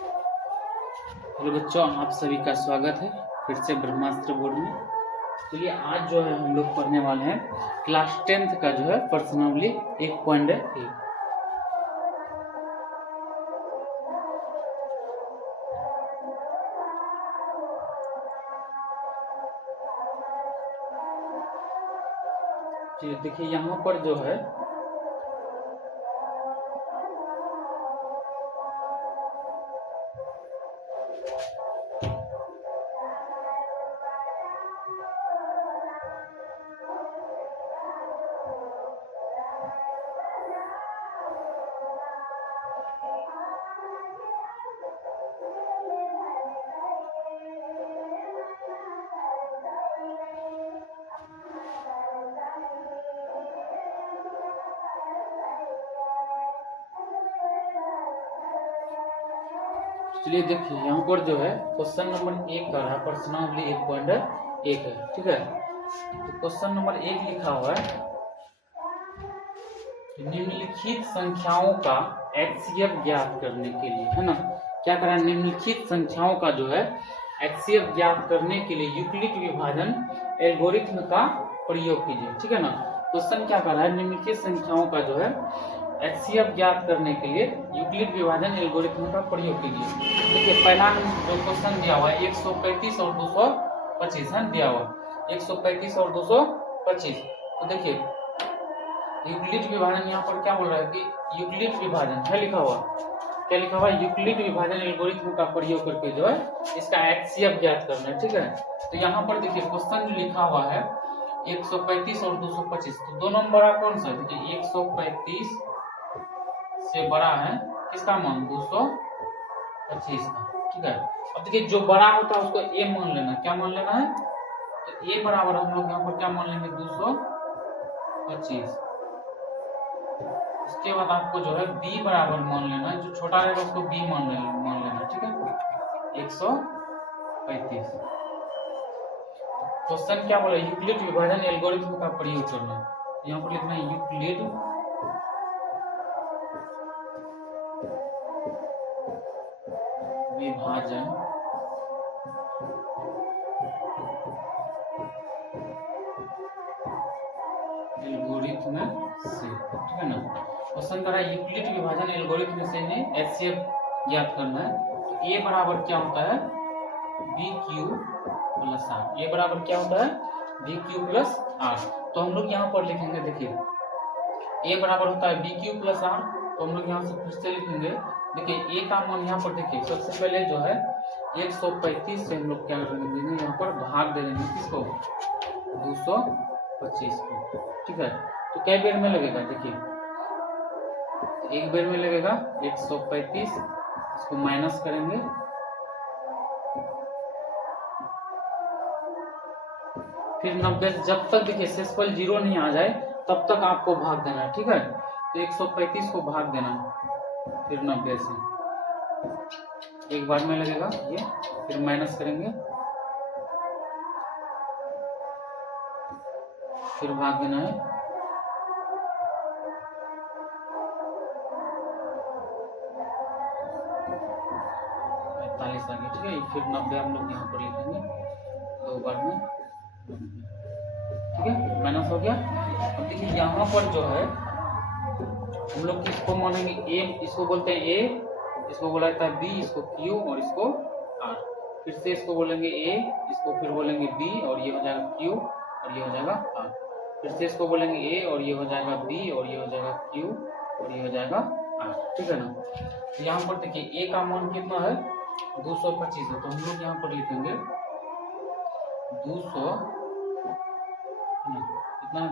Hello बच्चों, आप सभी का स्वागत है फिर से ब्रह्मास्त्र बोर्ड में। चलिए आज जो है हम लोग पढ़ने वाले हैं क्लास 10th का जो है पर्सनावली 1.1। चलिए देखिए यहाँ पर जो है चलिए देखिए यहाँ पर जो है क्वेश्चन नंबर 1 का रहा पर्सनावली 1.1 है, ठीक है। तो क्वेश्चन नंबर 1 लिखा हुआ है निम्नलिखित संख्याओं का HCF ज्ञात करने के लिए, है ना। क्या करा है, निम्नलिखित संख्याओं का जो है HCF ज्ञात करने के लिए यूक्लिड विभाजन एल्गोरिथ्म का प्रयोग कीजिए, ठीक है ना। क्वेश्चन क्या कर रहा है, निम्नलिखित संख्याओं का जो है HCF ज्ञात करने के लिए यूक्लिड विभाजन एल्गोरिथ्म का प्रयोग कीजिए। देखिए पहला जो क्वेश्चन दिया हुआ है 135 और 225 है दिया हुआ 135 और 225। तो देखिए यूक्लिड विभाजन यहाँ पर क्या बोल रहा है कि यूक्लिड विभाजन है लिखा हुआ, क्या लिखा हुआ है, यूक्लिड विभाजन एल्गोरिथ्म का प्रयोग करके जो है इसका HCF ज्ञात करना है, ठीक है। तो यहाँ पर देखिए क्वेश्चन जो लिखा हुआ है 135 और 225, तो दोनों में बड़ा कौन सा है, देखिए 135 से बड़ा है किसका मान 225 का, ठीक है। अब देखिए जो बड़ा होता है उसको A मान लेना, क्या मान लेना है, तो A बराबर हम लोग यहाँ पर क्या मान लेंगे 225। उसके बाद आपको जो है B बराबर मान लेना है, जो छोटा रहेगा उसको B मान लेना, ठीक है 135। क्वेश्चन क्या बोला, यूक्लिड विभाजन एल्गोरिथ्म का प्रयोग करना है, यहाँ पर लिखना है यूक्लिड विभाजन एल्गोरिथ्म से, ठीक है ना। क्वेश्चन कर रहा है यूक्लिड विभाजन एल्गोरिथ्म से ने HCF ज्ञात करना है। तो A बराबर क्या होता है BQ प्लस R, A बराबर क्या होता है BQ प्लस R। तो हम लोग यहाँ पर लिखेंगे, देखिए A बराबर होता है BQ प्लस R, तो हम लोग यहाँ से फिर से लिखेंगे, देखिए A का मान यहाँ पर देखिए सबसे पहले जो है 135 से हम लोग क्या करेंगे, यहाँ पर भाग दे देंगे किसको 225 को, ठीक है। तो कई बेर में लगेगा, देखिए एक बेर में लगेगा 135, इसको माइनस करेंगे, फिर 90, जब तक देखिए शेषफल 0 नहीं आ जाए तब तक आपको भाग देना है, ठीक है। तो 135 को भाग देना है, फिर 90 से एक बार में लगेगा ये, फिर माइनस करेंगे, फिर भाग देना है, आ गया, ठीक है। फिर 90 हम लोग यहाँ पर लिखेंगे 2 बार में, ठीक है, माइनस हो गया। अब देखिए यहाँ पर जो है हम लोग किसको मानेंगे, A, इसको बोलते हैं A, इसको बोला जाता है B, इसको Q और इसको R। फिर से इसको बोलेंगे A, इसको फिर बोलेंगे B और ये हो जाएगा Q और ये हो जाएगा R। फिर से इसको बोलेंगे A और ये हो जाएगा B और ये हो जाएगा Q और ये हो जाएगा R, ठीक है ना। तो यहाँ पर देखिए A का मान कितना है 225 है, तो हम लोग यहाँ पर लिखेंगे 200, कितना है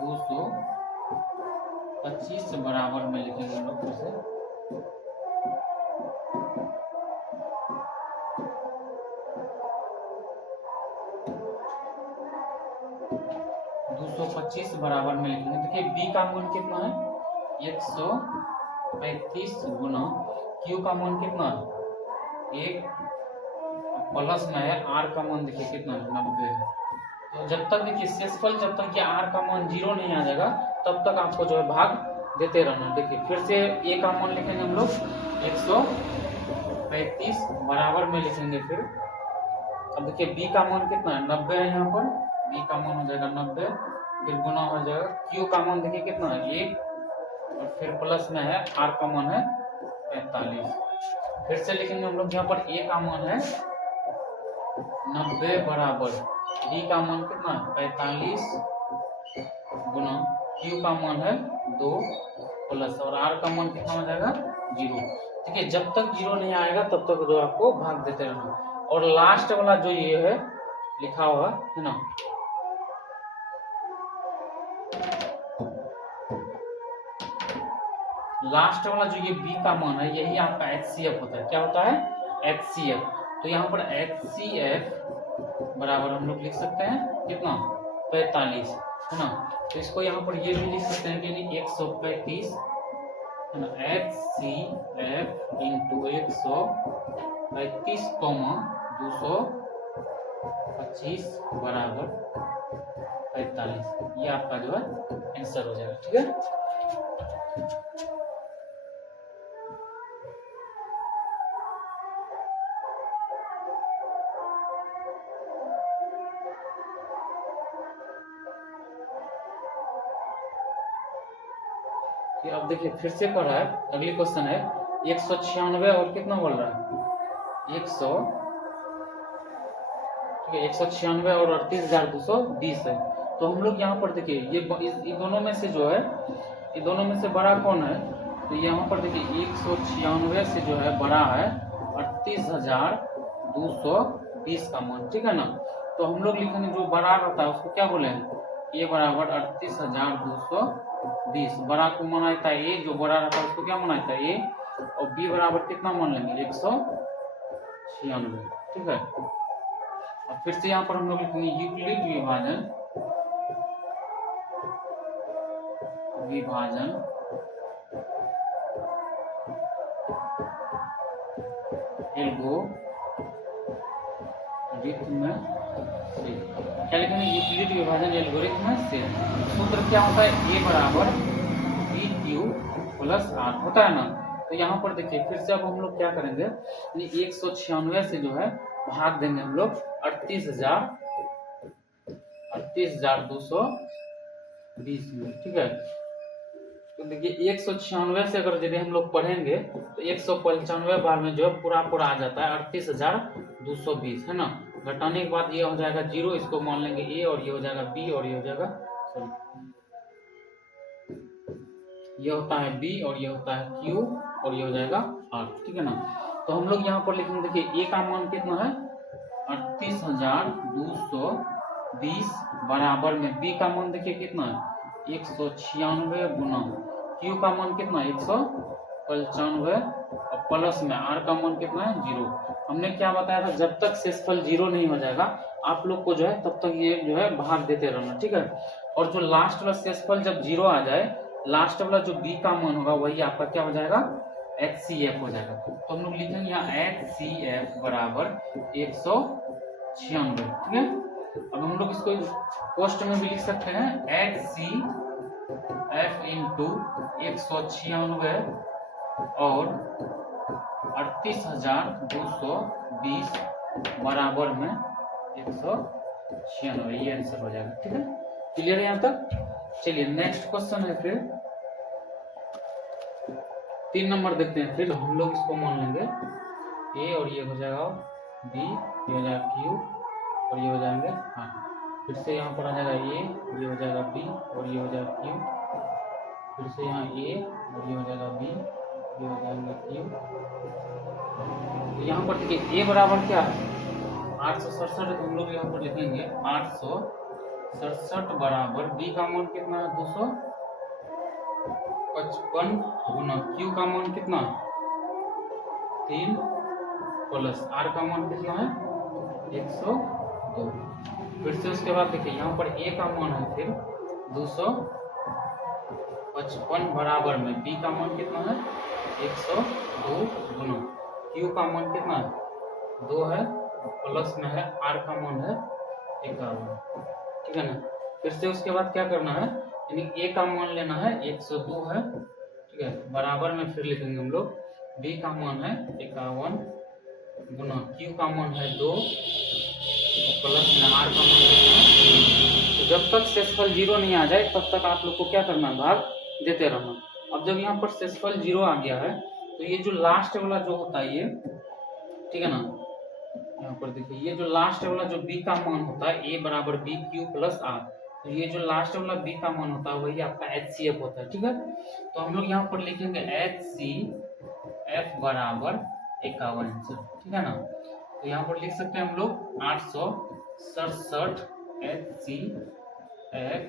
225 से बराबर में लिखेंगे हम लोग, फिर से 225 बराबर में लिखेंगे। देखिए B का मान कितना है 135 गुना Q का मान कितना है 1 प्लस में है, R का मान देखिए कितना है 90 है। तो जब तक देखिए शेषफल जब तक ये R का मान 0 नहीं आ जाएगा तब तक आपको जो है भाग देते रहना। देखिए फिर से ए का मान लिखेंगे हम लोग 135 बराबर में लिखेंगे फिर। अब देखिए बी का मान कितना है 90 है, यहाँ पर बी का मान हो जाएगा 90, फिर गुना हो जाएगा। क्यू का मान देखिए कितना है 1, और फिर प्लस में है आर का मान है 45। फिर से लिखेंगे हम लोग, यहाँ पर ए का मान है 90 बराबर डी का मान कितना है 45 गुना क्यू का मान है 2 प्लस और आर का मान कितना हो जाएगा 0। ठीक है, जब तक 0 नहीं आएगा तब तक जो आपको भाग देते रहना। और लास्ट वाला जो ये है लिखा हुआ है ना, लास्ट वाला जो ये बी का मान है यही आपका HCF होता है। क्या होता है HCF। तो यहाँ पर HCF बराबर हम लोग लिख सकते हैं कितना 45 है ना। तो इसको यहाँ पर ये भी लिख सकते हैं कि 135 है ना, HCF इंटू 135 225 बराबर 45। ये आपका जो है आंसर हो जाएगा। ठीक है, अब देखिए फिर से कर रहा है। अगली क्वेश्चन है 196 और कितना बोल रहा है 100, ठीक है 196 और 38,220 है। तो हम लोग यहाँ पर देखिए ये दोनों में से जो है, ये दोनों में से बड़ा कौन है। तो यहाँ पर देखिए 196 से जो है बड़ा है 38,220 का मान। ठीक है ना, तो हम लोग लिखेंगे जो बड़ा रहता है उसको क्या बोलेंगे, ए बराबर 38,220। बड़ा को माना जाता है ए, जो बड़ा रहता है उसको क्या माना जाता है ए, और बी बराबर कितना मान लेंगे 196। ठीक है, और फिर से यहाँ पर हम लोग लिखेंगे यूक्लिड विभाजन एल्गोरिथ्म से। क्या लिखेंगे यूक्लिड विभाजन एल्गोरिथ्म से। सूत्र क्या होता है ए बराबर बी क्यू प्लस आर होता है ना। तो यहाँ पर देखिए फिर से अब हम लोग क्या करेंगे, 196 से जो है भाग देंगे हम लोग 38,220 में। ठीक है, तो देखिए 196 से अगर यदि हम लोग पढ़ेंगे तो 195 बार में जो है पूरा आ जाता है 38,220 है ना। घटाने के बाद ये हो जाएगा 0, इसको मान लेंगे ए, और ये हो जाएगा बी, और ये हो जाएगा ये होता है बी, और ये होता है क्यू, और ये हो जाएगा आर। ठीक है ना, तो हम लोग यहाँ पर लिखेंगे देखिए ए का मान कितना है 38,220 बराबर में बी का मान देखिए कितना है 196 गुना क्यू का मान कितना है 195, और प्लस में आर का मान कितना है 0। हमने क्या बताया था, जब तक शेषफल 0 नहीं हो जाएगा आप लोग को जो है तब तक ये जो है भाग देते रहना। ठीक है, और जो लास्ट वाला शेषफल जब 0 आ जाए, लास्ट वाला जो बी का मान होगा वही आपका क्या हो जाएगा HCF हो जाएगा। तो हम लोग लिखेंगे यहाँ HCF बराबर 196। ठीक है, अब हम लोग इसको पोस्ट में भी लिख सकते हैं HCF इंटू 196 और 38,220 बराबर में 196। ये आंसर हो जाएगा। ठीक है, क्लियर है यहाँ तक। चलिए नेक्स्ट क्वेश्चन है फिर 3 नंबर देखते हैं। फिर हम लोग इसको मान लेंगे ए, और ये हो जाएगा बी, ये हो जाएगा क्यू, और ये हो जाएंगे हाँ। फिर से यहाँ पर आ जाएगा ए, ये हो जाएगा बी, और ये हो जाएगा क्यू। फिर से यहाँ ए, और ये हो जाएगा बी, ये हो जाएगा क्यू। तो यहाँ पर देखिए ए बराबर क्या है 867, तो हम लोग यहाँ पर लिखेंगे 867 बराबर बी का मान कितना है 255 गुना क्यू का मान कितना 3 प्लस आर का मान कितना है 102। फिर से उसके बाद देखिए यहाँ पर ए का मान है फिर 255 बराबर में बी का मान कितना है 102 गुना क्यू का मान कितना है 2 है, प्लस में है आर का मान है 51। ठीक है ना, फिर से उसके बाद क्या करना है, यानी ए का मान लेना है 102 है, ठीक है। बराबर में फिर लिखेंगे हम लोग b का मान है 51 गुना q का मान है 2 प्लस में r का मान कितना है 3। तो जब तक शेषफल 0 नहीं आ जाए तब तक आप लोग को क्या करना है, भाग देते रहना। अब जब यहाँ पर शेषफल 0 आ गया है तो ये जो लास्ट वाला जो होता है ये, ठीक है ना, यहाँ पर देखिए ये जो लास्ट वाला जो b का मान होता है a बराबर बी क्यू प्लस आर, तो ये जो लास्ट वाला b का मान होता है वही आपका HCF होता है। ठीक है, तो हम लोग यहाँ पर लिखेंगे HCF बराबर 51 आंसर। ठीक है ना, तो यहाँ पर लिख सकते हैं हम लोग 867 HCF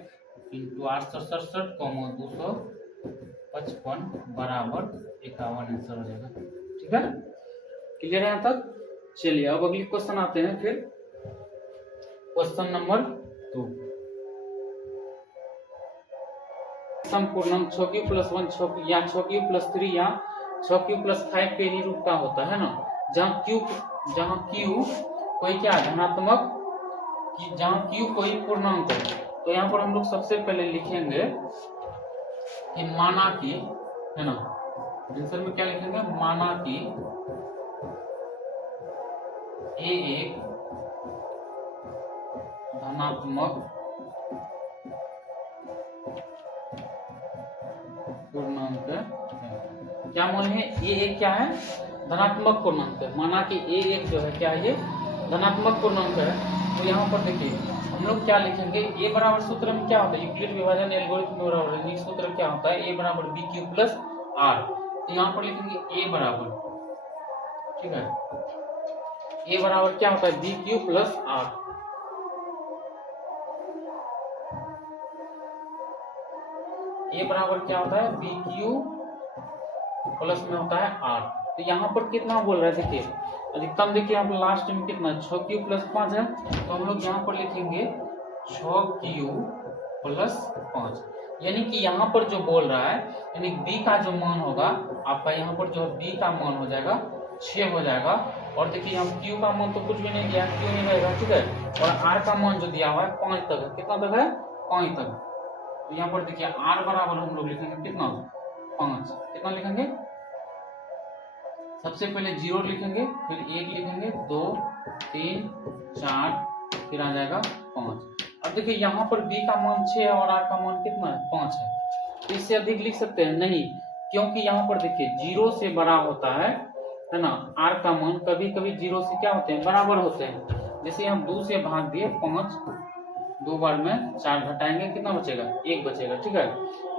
इंटू 867 कॉमा 255 बराबर 51 आंसर हो जाएगा। ठीक है, क्लियर है यहाँ तक। चलिए अब अगली क्वेश्चन आते हैं फिर, क्वेश्चन नंबर 2। संपूर्णांक 6q + 1 6 या 6q + 3 या 6q + 5 के ही रूप का होता है ना, जहाँ q कोई क्या धनात्मक, जहाँ q कोई पूर्णांक हो। तो यहाँ पर हम लोग सबसे पहले लिखेंगे कि माना कि, है ना, आंसर में क्या लिखेंगे, माना कि a एक धनात्मक पूर्णांक है। क्या मान है, a एक क्या है, धनात्मक पूर्णांक है। माना कि a एक जो है क्या है, ये धनात्मक पूर्णांक है। तो यहाँ पर देखिए हम लोग क्या लिखेंगे, a बराबर सूत्र में क्या होता है, यूक्लिड विभाजन एल्गोरिथम में बराबर सूत्र क्या होता है, a बराबर बी क्यू प्लस आर। तो यहाँ पर लिखेंगे a बराबर, ठीक है, a बराबर क्या होता है, b q plus r. a बराबर क्या होता है, बी क्यू प्लस में होता है आर। तो यहाँ पर कितना बोल रहा है, देखिए अधिकतम, देखिए यहाँ पर लास्ट में कितना 6q + 5 है। तो हम लोग यहाँ पर लिखेंगे 6q + 5, यानी कि यहाँ पर जो बोल रहा है, यानी b का जो मान होगा आपका, यहाँ पर जो b का मान हो जाएगा 6 हो जाएगा। और देखिए यहाँ q का मान तो कुछ भी नहीं दिया, q नहीं रहेगा। ठीक है, और r का मान जो दिया हुआ है 5 तक है। कितना तक है, 5 तक। तो यहाँ पर देखिए r बराबर हम लोग लिखेंगे कितना, 5। कितना लिखेंगे, सबसे पहले 0 लिखेंगे, फिर 1 लिखेंगे, 2 3 4, फिर आ जाएगा 5। अब देखिए यहाँ पर b का मान 6 है और r का मान कितना है, 5 है। तो इससे अधिक लिख सकते हैं नहीं, क्योंकि यहाँ पर देखिए 0 से बड़ा होता है ना, r का मान कभी कभी 0 से क्या होते हैं, बराबर होते हैं। जैसे हम 2 से भाग दिए 5, 2 बार में 4 घटाएंगे, कितना बचेगा, 1 बचेगा। ठीक है,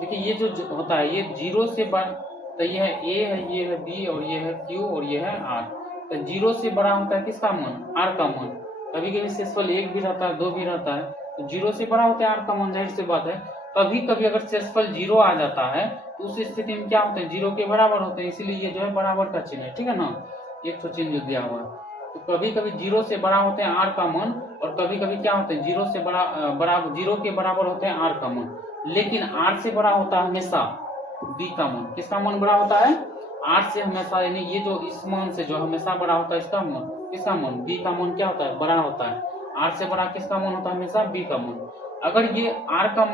देखिए ये जो होता है ये 0 से बड़ा, तो ये है a है, ये है b और ये है q और ये है r। तो 0 से बड़ा होता है किसका मान, r का मान। कभी कभी शेषफल 1 भी रहता है, 2 भी रहता है, तो 0 से बड़ा होता है r का मान, जाहिर सी बात है। कभी कभी अगर शेषफल 0 आ जाता है तो उस स्थिति में क्या होते हैं, 0 के बराबर होते हैं, इसीलिए ये जो है बराबर का चिन्ह है। ठीक है ना, एक तो चिन्ह जो दिया हुआ है। तो कभी कभी 0 से बड़ा होते हैं r का मान, और कभी कभी क्या होते हैं, 0 से बराबर 0 के बराबर होते हैं r का मान। लेकिन r से बड़ा होता है हमेशा b का मान। किसका मान बड़ा होता है, r से हमेशा, यानी ये जो इस मान से जो हमेशा बड़ा होता है, इसका मान, किसका मान, b का मान क्या होता है, बड़ा होता है। r से बड़ा किसका मान होता है, हमेशा b का मान। अगर ये r का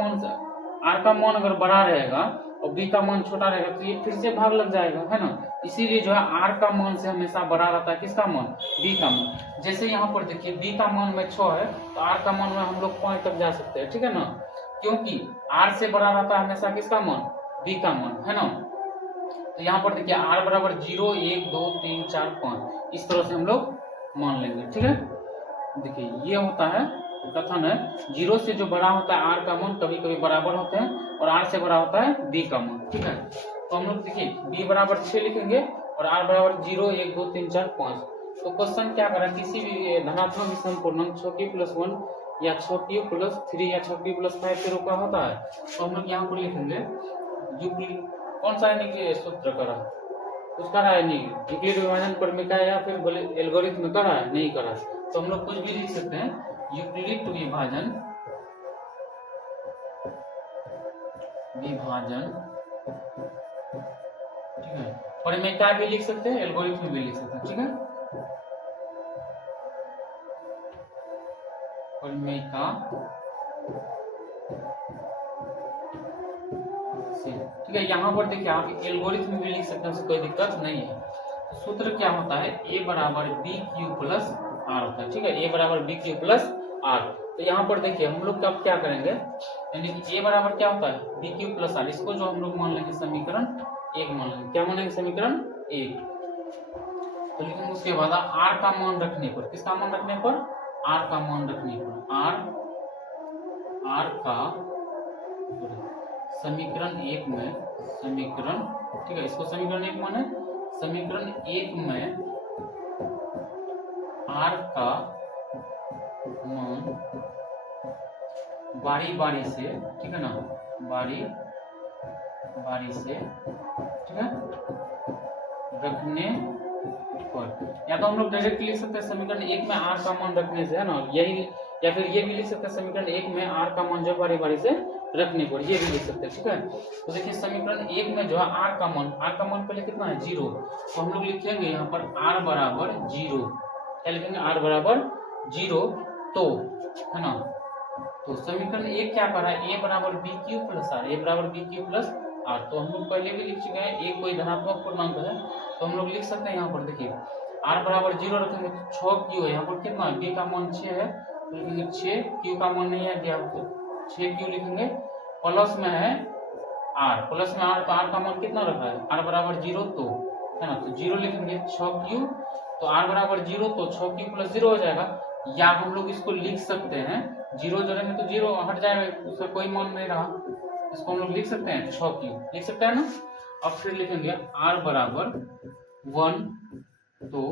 मान अगर बड़ा रहेगा और b का मान छोटा रहेगा तो ये फिर से भाग लग जाएगा, है ना। इसीलिए जो है r का मान से हमेशा बड़ा रहता है किसका मान, b का मान। जैसे यहाँ पर देखिए b का मान में 6 है, तो r का मान में हम लोग 5 तक जा सकते हैं। ठीक है ना, क्योंकि r से बड़ा रहता है हमेशा किसका मान, b का मान, है ना। तो यहाँ पर देखिए r बराबर 0 1 2 3 4 5, इस तरह से हम लोग मान लेंगे। ठीक है, देखिए ये होता है कथन है, 0 से जो बड़ा होता है r का मान कभी कभी बराबर होते हैं, और r से बड़ा होता है b का मान। ठीक है, तो हम लोग देखिए b बराबर 6 लिखेंगे और r बराबर 0 1 2 3 4 5। तो क्वेश्चन क्या करा, किसी भी धनात्मक विषम पूर्णांक 6q + 1 या 6q + 3 या 6q + 5 के रूप का होता है। तो हम लोग यहाँ पर लिखेंगे यूक्लिड, कौन सा यानी कि सूत्र करा, कुछ करा है नहीं, यूक्लिड विभाजन प्रमेय या फिर बोले एल्गोरिथम करा है, नहीं करा। तो हम लोग कुछ भी लिख सकते हैं, यूक्लिड विभाजन ठीक है, प्रमेय का भी लिख सकते हैं, एल्गोरिथम भी लिख सकते हैं। ठीक है, प्रमेय का से, ठीक ठीक है। यहाँ पर देखिए आप एल्गोरिथम भी लिख सकते हैं, उससे कोई दिक्कत नहीं है। तो सूत्र क्या होता है, ए बराबर बी क्यू प्लस आर होता है, ठीक है। ए बराबर बी क्यू प्लस आर। तो यहाँ पर देखिए हम लोग अब क्या करेंगे, यानी कि ए बराबर क्या होता है, बी क्यू प्लस आर। इसको जो हम लोग मान लेंगे समीकरण एक मान लेंगे। क्या मानेंगे, समीकरण एक। तो लेकिन उसके बाद आर का मान रखने पर, किसका मान रखने पर, आर का मान रखने पर, आर का समीकरण एक में, समीकरण, ठीक है, इसको समीकरण एक माने, समीकरण एक में आर का मान बारी बारी से, ठीक है ना, बारी बारी से, ठीक है, रखने पर, या तो हम लोग डायरेक्ट लिख सकते हैं समीकरण एक में आर का मान रखने से, है ना, यही, या फिर ये भी लिख सकते हैं समीकरण एक में आर का मान जो बारी बारी से रखने पर, ये भी लिख सकते हैं, ठीक है। तो देखिए समीकरण एक में जो है आर का मान पहले कितना है, 0। तो हम लोग लिखेंगे यहाँ पर आर बराबर 0। क्या लिखेंगे, आर बराबर 0। तो है ना, तो समीकरण एक क्या कर रहा है, ए बराबर बी क्यू प्लस आर, ए बराबर बी क्यू प्लस आर। तो हम लोग पहले भी लिख चुके हैं, एक कोई धनात्मक पूर्णांक है, तो हम लोग लिख सकते हैं यहाँ पर देखिए आर बराबर 0 रखेंगे तो 6 क्यू है, यहाँ पर कितना है, बी का मान 6 है, तो लिखेंगे 6, क्यू का मान नहीं है दिया आपको, 6 क्यू लिखेंगे, प्लस में है आर, प्लस में आर, तो आर का मान कितना रखा है, आर बराबर 0, तो है ना, तो 0 लिखेंगे, 6 क्यू, तो आर बराबर 0, तो 6 क्यू प्लस 0 हो जाएगा। या हम लोग इसको लिख सकते हैं, 0 जोड़ेंगे तो 0 हट जाएगा, उसका कोई मान नहीं रहा, इसको हम लोग लिख सकते हैं 6 क्यू, लिख सकते हैं ना। अब फिर लिखेंगे आर बराबर 1, तो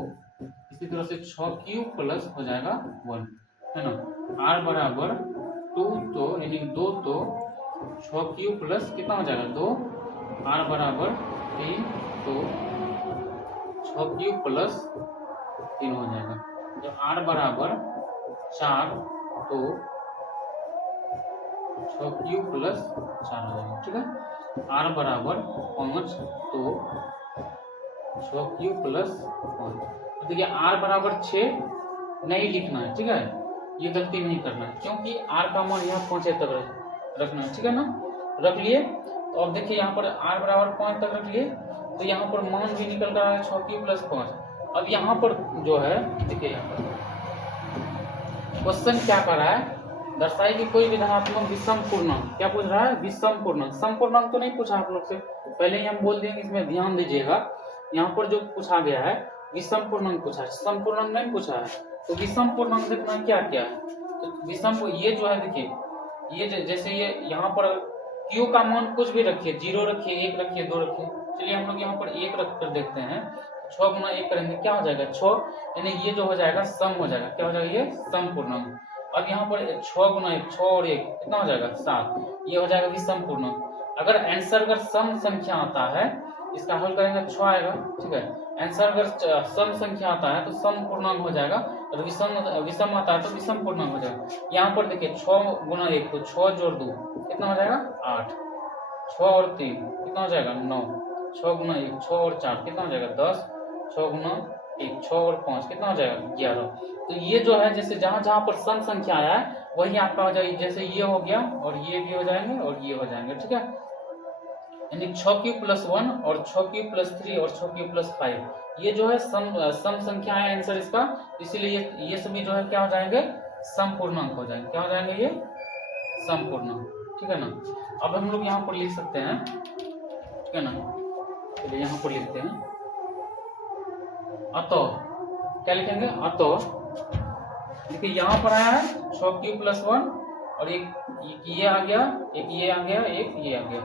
इसी तरह से 6 क्यू प्लस हो जाएगा 1, है ना। आर बराबर 2, तो यानी 2, तो 6 क्यू प्लस कितना हो जाएगा 2, आर बराबर 3, तो 6 क्यू प्लस 3 हो जाएगा। तो आर बराबर 4, तो 6 क्यू प्लस 4 हो जाएगा, ठीक है। आर बराबर 5, तो 6 क्यू प्लस 5। तो देखिए आर बराबर 6 नहीं लिखना है, ठीक है, ये गलती नहीं करना है, क्योंकि आर का मान यहाँ 5 तक रखना है, ठीक है ना। रख लिए, तो अब देखिए यहाँ पर आर बराबर 5 तक रख लिए, तो यहाँ पर मान भी निकल रहा है 6 क्यू प्लस 5। अब यहाँ पर जो है देखिए, यहाँ पर क्वेश्चन क्या कर रहा है, दर्शाई कि कोई भी धनात्मक विषम पूर्णांक, क्या पूछ रहा है, विषम पूर्णांक। सम पूर्णांक तो नहीं पूछा आप लोग से, पहले ही हम बोल देंगे, इसमें ध्यान दीजिएगा। यहाँ पर जो पूछा गया है विषम पूर्णांक पूछा है, सम पूर्णांक नहीं पूछा है। तो विषम पूर्णांक देखना क्या क्या है, तो विषम ये जो है देखिए, ये जैसे ये यहाँ पर क्यू का मान कुछ भी रखिए, 0 रखिए, 1 रखिए, 2 रखिए। चलिए हम लोग यहाँ पर 1 रख कर देखते हैं, 6 गुना 1 करेंगे क्या हो जाएगा 6, यानी ये जो हो जाएगा सम हो जाएगा, क्या हो जाएगा ये सम पूर्णांक। अब यहाँ पर 6 गुना 1, 6 और 1 कितना हो जाएगा 7, ये हो जाएगा विषम पूर्णांक। अगर आंसर अगर सम संख्या आता है, इसका हल करेंगे 6 आएगा, ठीक है। आंसर अगर सम संख्या आता है तो सम पूर्णांक हो जाएगा, और विषम आता है तो विषम पूर्णांक हो जाएगा। यहाँ पर देखिए 6 गुना 1, तो 6 जोड़ 2 कितना हो जाएगा 8, 6 और 3 कितना हो जाएगा 9, 6 गुना 1, 6 और 4 कितना हो जाएगा 10, 6 गुना 1, 6 और 5 कितना हो जाएगा 11। तो ये जो है जैसे जहां जहां पर सम संख्या आया है वही आपका हो जाएगी, जैसे ये हो गया और ये भी हो जाएंगे और ये हो जाएंगे, ठीक है। यानी 6 क्यू प्लस 1 और 6 क्यू प्लस 3 और 6 क्यू प्लस 5, ये जो है सम संख्या है आंसर इसका, इसीलिए ये सभी जो है क्या हो जाएंगे सम पूर्णांक हो जाएंगे, क्या हो जाएंगे ये सम पूर्णांक, ठीक है ना। अब हम लोग यहाँ पर लिख सकते हैं, ठीक है ना, चलिए यहाँ पर लिखते हैं अतः, क्या लिखेंगे अतः, देखिए यहाँ पर आया है 6 क्यू प्लस 1 और एक ये आ गया, एक ये आ गया, एक ये आ गया।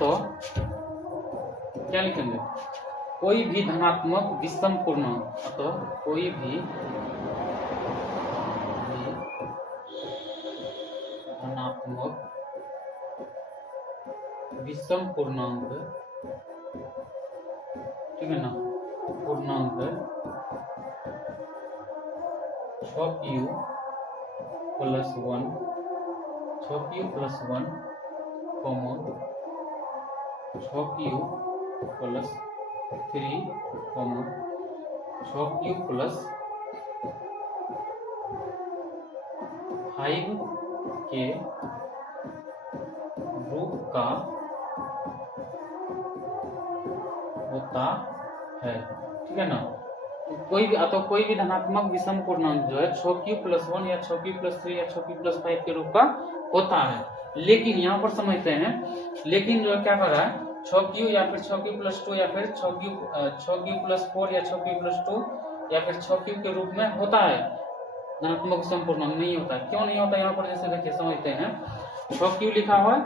तो क्या लिखेंगे, कोई भी धनात्मक विषम पूर्णांक, अतः कोई भी धनात्मक विषम पूर्णांक, ठीक है ना, पूर्णांक 6 Q plus 1, 6 Q plus 1, 6 Q plus 3, 6 Q plus 5 के रूप का होता है, ठीक है ना। कोई भी धनात्मक विषम पूर्णांक जो है 6q+1 या 6q+3 या 6q+5 के रूप का होता है। लेकिन यहाँ पर समझते हैं, लेकिन जो क्या कर रहा है 6q या फिर 6q+2 या फिर 6q+4 या 6q+2 या फिर 6q के रूप में होता है, धनात्मक विषम पूर्णांक नहीं होता है। क्यों नहीं होता यहाँ पर, जैसे देखिए समझते हैं, 6q लिखा हुआ है,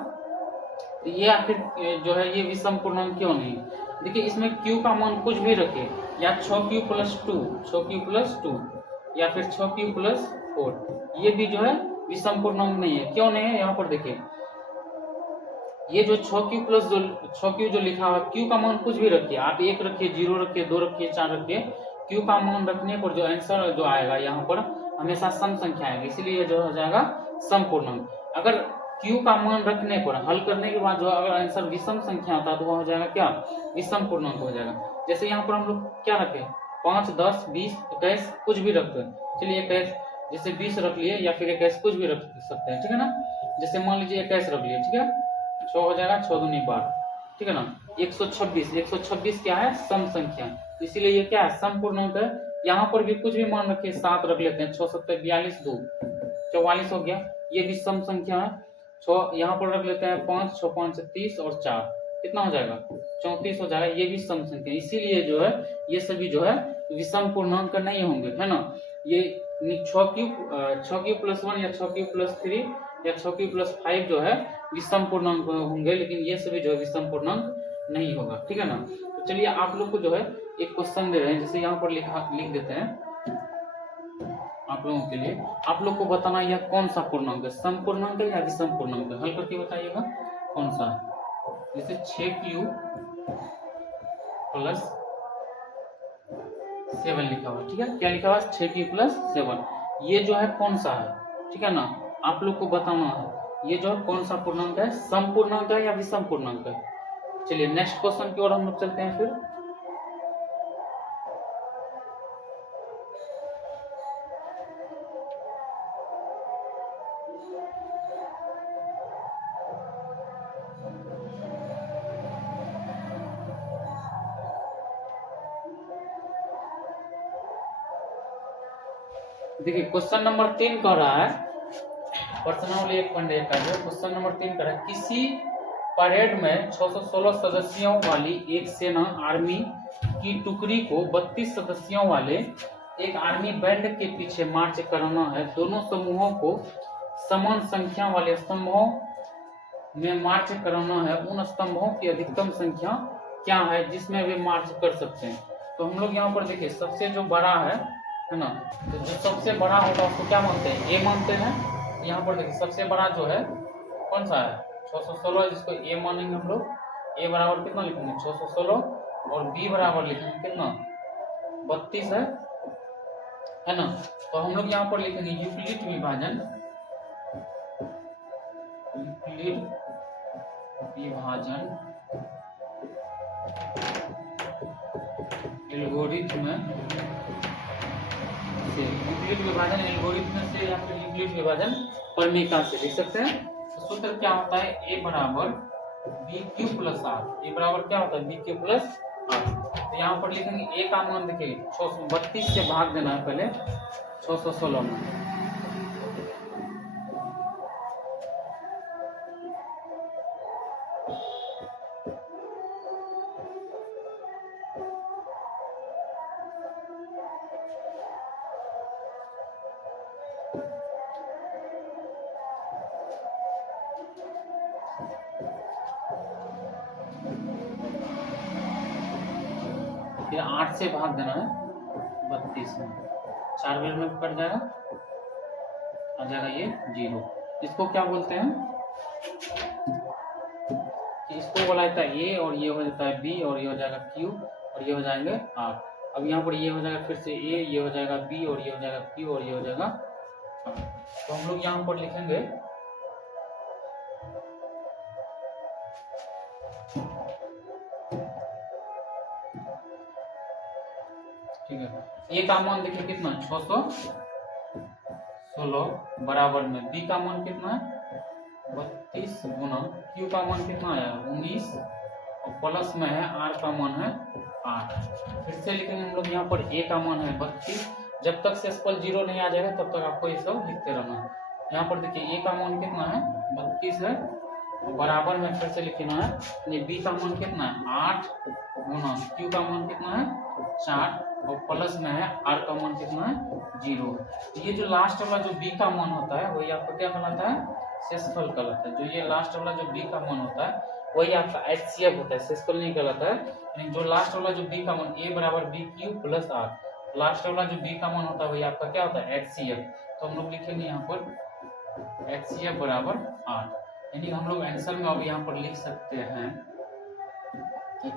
ये आखिर जो है ये विषम पूर्णांक क्यों नहीं। देखिए इसमें q का मान कुछ भी रखे, या 6q+2 या फिर 6q+4, ये भी जो है विषम पूर्णांक नहीं है। क्यों नहीं है, यहाँ पर देखिए ये जो 6q जो लिखा हुआ है, q का मान कुछ भी रखिए, आप 1 रखिए, 0 रखिए, 2 रखिए, 4 रखिए, q का मान रखने पर जो आंसर जो आएगा यहाँ पर हमेशा सम संख्या आएगी, इसीलिए जो हो जाएगा सम पूर्णांक। अगर q का मान रखने पर हल करने के बाद जो अगर आंसर विषम संख्या होता है तो वह हो जाएगा क्या, विषम पूर्णांक हो जाएगा। जैसे यहाँ पर हम लोग क्या रखे, 5, 10, 20, 21 कुछ भी रखते हैं, चलिए 21, जैसे 20 रख लिए या फिर 21 कुछ भी रख सकते हैं, ठीक है ना। जैसे मान लीजिए 21 रख लिए, ठीक है, 6 हो जाएगा, 6 दूनी 12, ठीक है ना। 126 क्या है, सम संख्या, इसीलिए ये क्या है, सम पूर्णांक है। यहाँ पर भी कुछ भी मान रखिए, 7 रख लेते हैं, 6 7 42 2 44 हो गया, ये भी सम संख्या है। 6 यहाँ पर रख लेते हैं, 5 6 5 30 और 4 कितना हो जाएगा, 34 हो जाएगा, ये भी सम संख्या, इसीलिए जो है ये सभी जो है विषम पूर्णांक नहीं होंगे, है ना। ये 6q+1 या 6q+3 या 6q+5 जो है विषम पूर्णांक होंगे, लेकिन ये सभी जो है विषम पूर्णांक नहीं होगा, ठीक है ना। तो चलिए आप लोग को जो है एक क्वेश्चन दे रहे हैं, जैसे यहाँ पर लिख देते हैं आप लोगों के लिए, आप लोग को बताना यह कौन सा पूर्णांक है, सम पूर्णांक है या विषम पूर्णांक है, हल करके बताइएगा कौन सा है। जैसे 6q+7 लिखा हुआ, ठीक है, क्या लिखा हुआ है, 6q+7, ये जो है कौन सा है, ठीक है ना, आप लोग को बताना है ये जो है कौन सा पूर्णांक है, सम पूर्णांक है या विषम पूर्णांक है। चलिए नेक्स्ट क्वेश्चन की ओर हम लोग चलते हैं फिर। देखिए क्वेश्चन नंबर 3 कह रहा है, पर्सनल एक पंडे का जो क्वेश्चन नंबर 3 कह रहा है, किसी परेड में 616 सदस्यों वाली एक सेना आर्मी की टुकड़ी को 32 सदस्यों वाले एक आर्मी बैंड के पीछे मार्च कराना है। दोनों समूहों को समान संख्या वाले स्तंभों में मार्च कराना है। उन स्तंभों की अधिकतम संख्या क्या है जिसमें वे मार्च कर सकते हैं। तो हम लोग यहाँ पर देखिए सबसे जो बड़ा है ना, तो जो सबसे बड़ा होता है उसको क्या मानते हैं, ए मानते हैं। यहाँ पर देखिए सबसे बड़ा जो है कौन सा है, 616, जिसको ए मानेंगे हम लोग। ए बराबर कितना लिखेंगे, 616, और बी बराबर लिखेंगे कितना, 32 है ना। तो हम लोग यहाँ पर लिखेंगे यूक्लिड विभाजन, एल्गोरिथ्म से, यूक्लिड विभाजन एल्गोरिथ्म से या फिर यूक्लिड विभाजन प्रमेय से लिख सकते हैं। तो सूत्र क्या होता है, ए बराबर BQ+R, ए बराबर क्या होता है, BQ+R। तो यहाँ पर लिखेंगे ए का मान देखिए 632 से भाग देना है पहले 616 में, फिर 8 से भाग देना है 32 में, 4 बेर में कट जाएगा, आ जाएगा ये 0। इसको क्या बोलते हैं, इसको बोला जाता है ए, और ये हो जाता है बी, और ये हो जाएगा क्यू, और ये हो जाएंगे आर। अब यहाँ पर ये हो जाएगा फिर से ए, ये हो जाएगा बी, और ये हो जाएगा क्यू, और ये हो जाएगा आर। तो हम लोग यहाँ पर लिखेंगे ठीक है। ए का मान देखिए कितना 616 बराबर में बी का मान कितना है 32 गुना क्यू का मान कितना आया 19, और प्लस में है आर का मान है 8। फिर से लिखेंगे हम लोग यहाँ पर a का मान है 32। जब तक शेषफल 0 नहीं आ जाएगा तब तक आपको ये सब लिखते रहना है। यहाँ पर देखिए a का मान कितना है 32 है, और बराबर में फिर से लिखना है ये b का मान कितना है 8 गुना q का मान कितना है 4, और प्लस में है r का मान कितना है 0। ये जो लास्ट वाला जो b का मान होता है वही आपका क्या कहलाता है, शेषफल कहलाता है। जो ये लास्ट वाला जो b का मान होता है वही आपका HCF होता है, शेषफल नहीं कहलाता है। यानी जो लास्ट वाला जो b का मान a बराबर BQ प्लस r, लास्ट वाला जो b का मान होता है वही आपका क्या होता है HCF। तो हम लोग लिखेंगे यहाँ पर HCF बराबर 8। यानी हम लोग आंसर में अब यहाँ पर लिख सकते हैं कि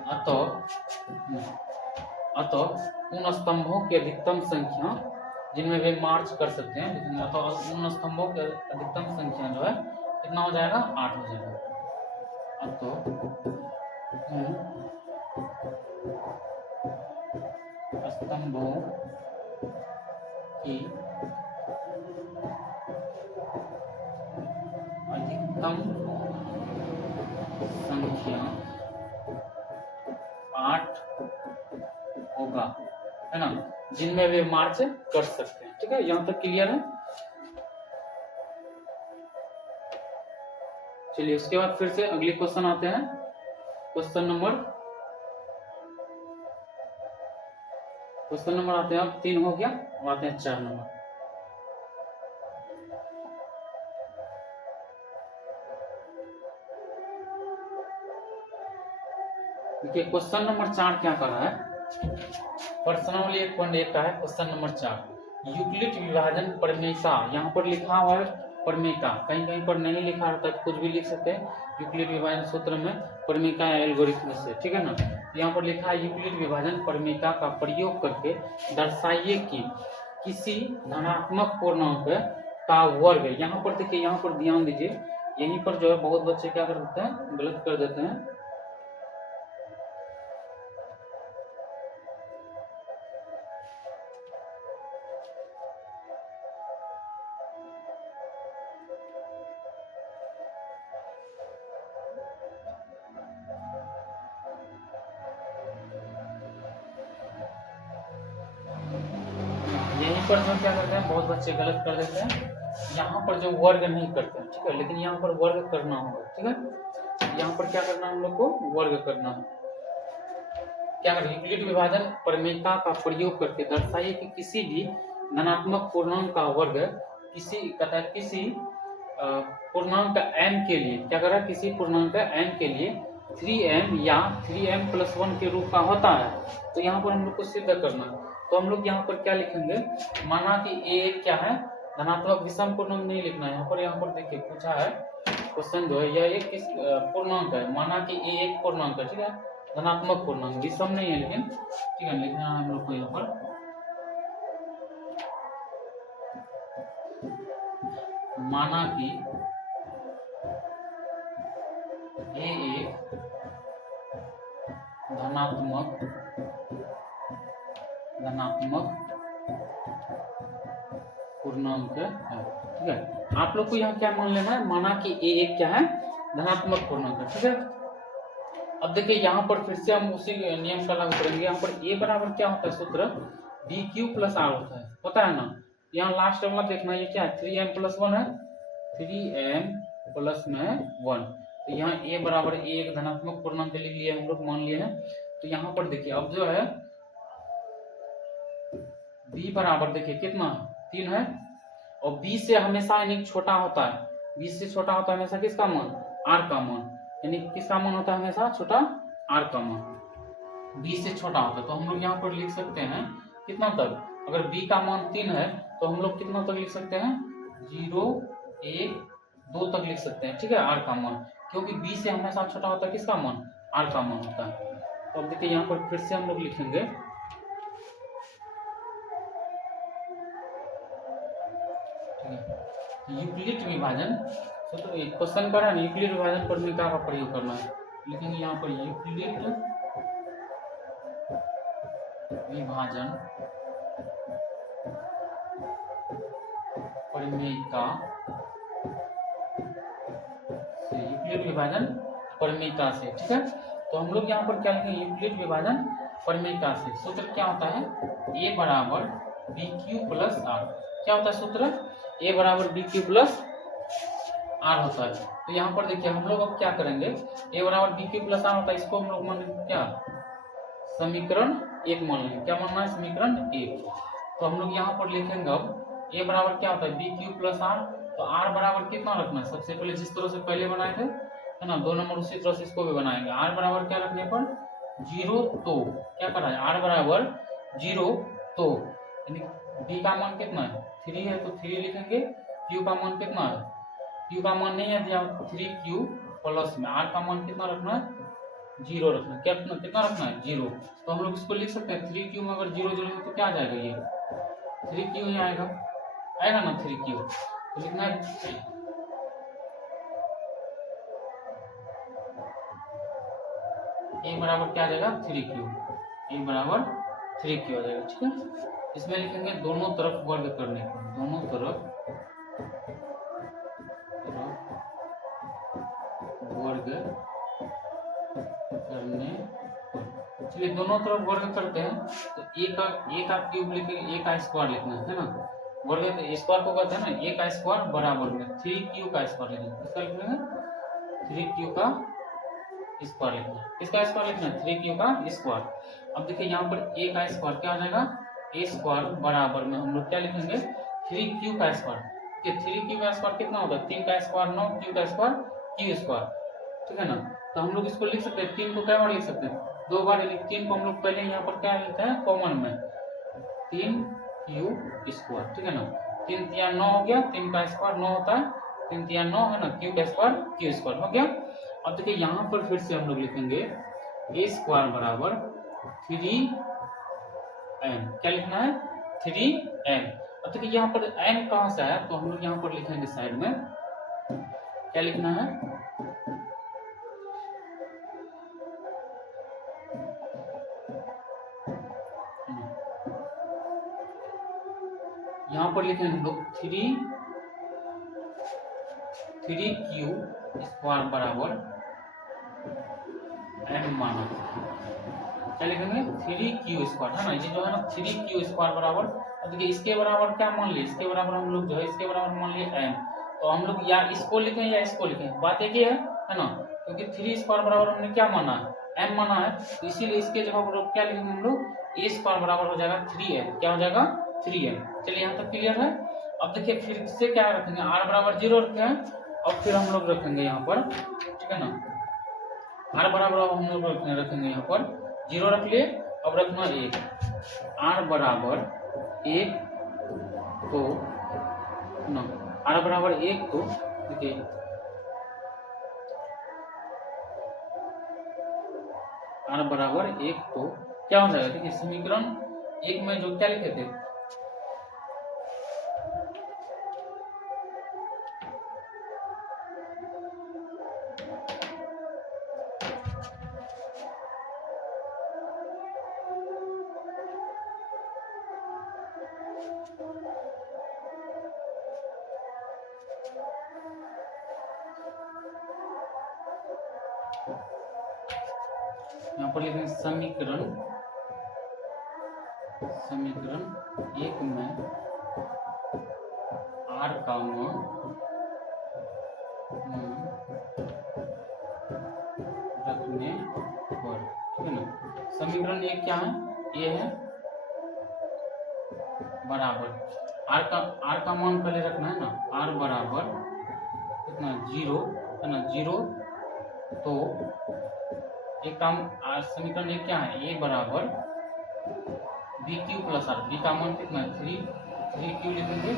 अतः उन स्तंभों की अधिकतम संख्या जिनमें वे मार्च कर सकते हैं, लेकिन अतः उन स्तंभों की अधिकतम संख्या जो है कितना हो जाएगा 8 हो जाएगा। अतः स्तंभों की अधिकतम संख्या 8 होगा, है ना, जिनमें वे मार्च कर सकते हैं। ठीक है, यहां तक क्लियर है। चलिए उसके बाद फिर से अगले क्वेश्चन आते हैं। क्वेश्चन नंबर आते हैं अब 3 हो गया, अब आते हैं 4 नंबर। देखिए क्वेश्चन नंबर 4 क्या कर रहा है, पर्सनली 1.1 का है क्वेश्चन नंबर 4। यूक्लिड विभाजन प्रमेयता, यहाँ पर लिखा हुआ है प्रमेयता, कहीं कहीं पर नहीं लिखा रहता है, कुछ भी लिख सकते हैं। यूक्लिड विभाजन सूत्र में प्रमेयता एल्गोरिथम से, ठीक है ना। यहाँ पर लिखा है यूक्लिड विभाजन प्रमेयता का प्रयोग करके दर्शाइए कि किसी धनात्मक पूर्णांक का वर्ग। यहाँ पर देखिए, यहाँ पर ध्यान दीजिए, यहीं पर जो है बहुत बच्चे क्या कर देते हैं, गलत कर देते हैं। पर जो क्या करते हैं, बहुत बच्चे गलत कर देते हैं, यहाँ पर जो वर्ग नहीं करते हैं, ठीक है, लेकिन यहाँ पर वर्ग करना होगा। ठीक है, यहाँ पर क्या करना है, हम लोग को वर्ग करना है। क्या करें, यूक्लिड विभाजन प्रमेयता का प्रयोग करके दर्शाइए कि किसी भी धनात्मक पूर्णांक का वर्ग किसी पूर्णांक n के लिए, क्या करें, किसी पूर्णांक n के लिए 3m या 3m+1 के रूप का होता है। तो यहाँ पर हम लोग को सिद्ध करना है। तो हम लोग यहाँ पर क्या लिखेंगे, माना कि a क्या है, धनात्मक विषम पूर्णांक नहीं लिखना है। यहाँ पर देखिए पूछा है क्वेश्चन जो है, यह एक किस पूर्णांक है, माना कि a एक पूर्णांक है, ठीक है, धनात्मक पूर्णांक, विषम नहीं है, लेकिन ठीक है, लिखना है हम लोग को यहाँ पर। माना कि a एक धनात्मक पूर्णांक है, ठीक है। आप लोग को यहाँ क्या मान लेना है, माना कि a एक क्या है, धनात्मक पूर्णांक है, ठीक है। अब देखिए यहाँ पर फिर से हम उसी नियम का लागू करेंगे। यहाँ पर a बराबर क्या होता है, सूत्र BQ + R होता है, पता है ना। यहाँ लास्ट वाला देखना, ये क्या है, 3m+1 है, 3m+1। तो यहाँ a बराबर a एक धनात्मक पूर्णांक लिख लिया हम लोग, मान लिए हैं। तो यहाँ पर देखिए अब जो है b बराबर देखिए कितना 3 है, और b से हमेशा यानी छोटा होता है, b से छोटा होता है हमेशा किसका मान, r का मान, यानी किसका मान होता है हमेशा छोटा, r का मान b से छोटा होता है। तो हम लोग यहाँ पर लिख सकते हैं कितना तक, अगर b का मान 3 है तो हम लोग कितना तक लिख सकते हैं, 0, 1, 2 तक लिख सकते हैं, ठीक है, r का मान, क्योंकि b से हमेशा छोटा होता है किसका मान, r का मान होता है। तो अब देखिए यहाँ पर फिर से हम लोग लिखेंगे, यूक्लिड विभाजन, तो क्वेश्चन कर रहा है यूक्लिड विभाजन प्रमेयता का प्रयोग करना है, लिखेंगे यहाँ पर यूक्लिड विभाजन प्रमेयता से, यूक्लिड विभाजन प्रमेयता से, ठीक है। तो हम लोग यहाँ पर क्या लिखेंगे, यूक्लिड विभाजन परिमेयता से सूत्र क्या होता है, ए बराबर बी क्यू प्लस आर। क्या होता है सूत्र, ए बराबर बी क्यू प्लस आर होता है। तो यहाँ पर देखिए हम लोग अब क्या करेंगे, ए बराबर बी क्यू प्लस आर होता है, इसको हम लोग मान क्या समीकरण एक मान लेंगे। क्या मानना है, समीकरण एक। तो हम लोग यहाँ पर लिखेंगे अब ए बराबर क्या होता है बी क्यू प्लस आर। तो आर बराबर कितना रखना है, सबसे पहले जिस तरह से पहले बनाए थे है ना 2 नंबर, उसी तरह से इसको भी बनाएंगे। आर बराबर क्या रखने पर 0, तो क्या करना है आर बराबर 0, तो यानी बी का मान कितना है 3 है तो 3 लिखेंगे। क्यू का मान कितना है, क्यू का मान नहीं है दिया 3q प्लस में आर का मान कितना रखना है 0 रखना है। क्या रखना, कितना रखना है 0। तो हम लोग इसको लिख सकते हैं 3q में अगर 0 जोड़ेंगे तो क्या आ जाएगा, ये 3q ही आएगा, आएगा ना 3q। तो लिखना है ए बराबर क्या आ जाएगा 3q, ए बराबर 3q आ जाएगा। ठीक है, इसमें लिखेंगे दोनों तरफ वर्ग करने पर, दोनों तरफ वर्ग करने। चलिए दोनों तरफ वर्ग करते हैं। तो ए का क्यूब लिखेंगे, ए का स्क्वायर लिखना है ना, वर्ग तो स्क्वायर को कहते हैं ना, ए का स्क्वायर बराबर में 3q का स्क्वायर लिखेंगे। किसका लिखेंगे 3q का स्क्वायर लिखना है। किसका स्क्वायर लिखना है 3q का स्क्वायर। अब देखिए यहाँ पर ए का स्क्वायर क्या आ जाएगा, ए स्क्वायर बराबर में हम लोग क्या लिखेंगे 3q का स्क्वायर। 3q का स्क्वायर कितना होगा 3 का स्क्वायर 9, q का स्क्वायर q स्क्वायर। ठीक है ना, तो हम लोग इसको लिख सकते हैं 3 को क्या बार लिख सकते हैं 2 बार। 3 को हम लोग पहले यहाँ पर क्या लिखते हैं कॉमन में 3q स्क्वायर। ठीक है ना, 3 तिया 9 हो गया, 3 का स्क्वायर 9 होता है, 3 तिया 9 है ना, q का स्क्वायर q स्क्वायर हो गया। अब देखिए यहाँ पर फिर से हम लोग लिखेंगे ए स्क्वायर बराबर 3n। क्या लिखना है 3n। अब देखिए यहाँ पर n कहाँ से आया, तो हम लोग यहाँ पर लिखेंगे साइड में क्या लिखना है, यहाँ पर लिखेंगे हम लोग 3q स्क्वायर बराबर n माना। क्या लिखेंगे 3q स्क्वायर है ना, ये जो है ना 3q स्क्वायर बराबर। अब देखिए इसके बराबर क्या मान लिए, इसके बराबर हम लोग जो है इसके बराबर मान लिए n। तो हम लोग या इसको लिखें या इसको लिखें, बात एक ही है ना, क्योंकि 3 स्क्वायर बराबर हमने क्या माना है m माना है, तो इसीलिए इसके जगह पर क्या लिखेंगे हम लोग a स्क्वायर बराबर हो जाएगा 3n। क्या हो जाएगा 3n। चलिए यहाँ तक क्लियर है। अब देखिए फिर से क्या रखेंगे r बराबर 0 रखे हैं, और फिर हम लोग रखेंगे यहाँ पर, ठीक है ना, r बराबर हम लोग रखेंगे यहाँ पर 0 रख लिए। अब रखना 1, r बराबर 1 तो ना, r बराबर 1 तो देखिए r बराबर 1 तो क्या हो जाएगा, देखिए समीकरण 1 में जो क्या लिखे थे यहाँ पर लिखेंगे समीकरण 1 में r का मान रखने पर, ठीक है ना। समीकरण 1 क्या है, ये है बराबर r का मान पहले रखना है ना, r बराबर कितना 0 है ना, 0 तो एक काम समीकरण 1 क्या है, a बराबर b q plus r. B का मान कितना है 3q लिखेंगे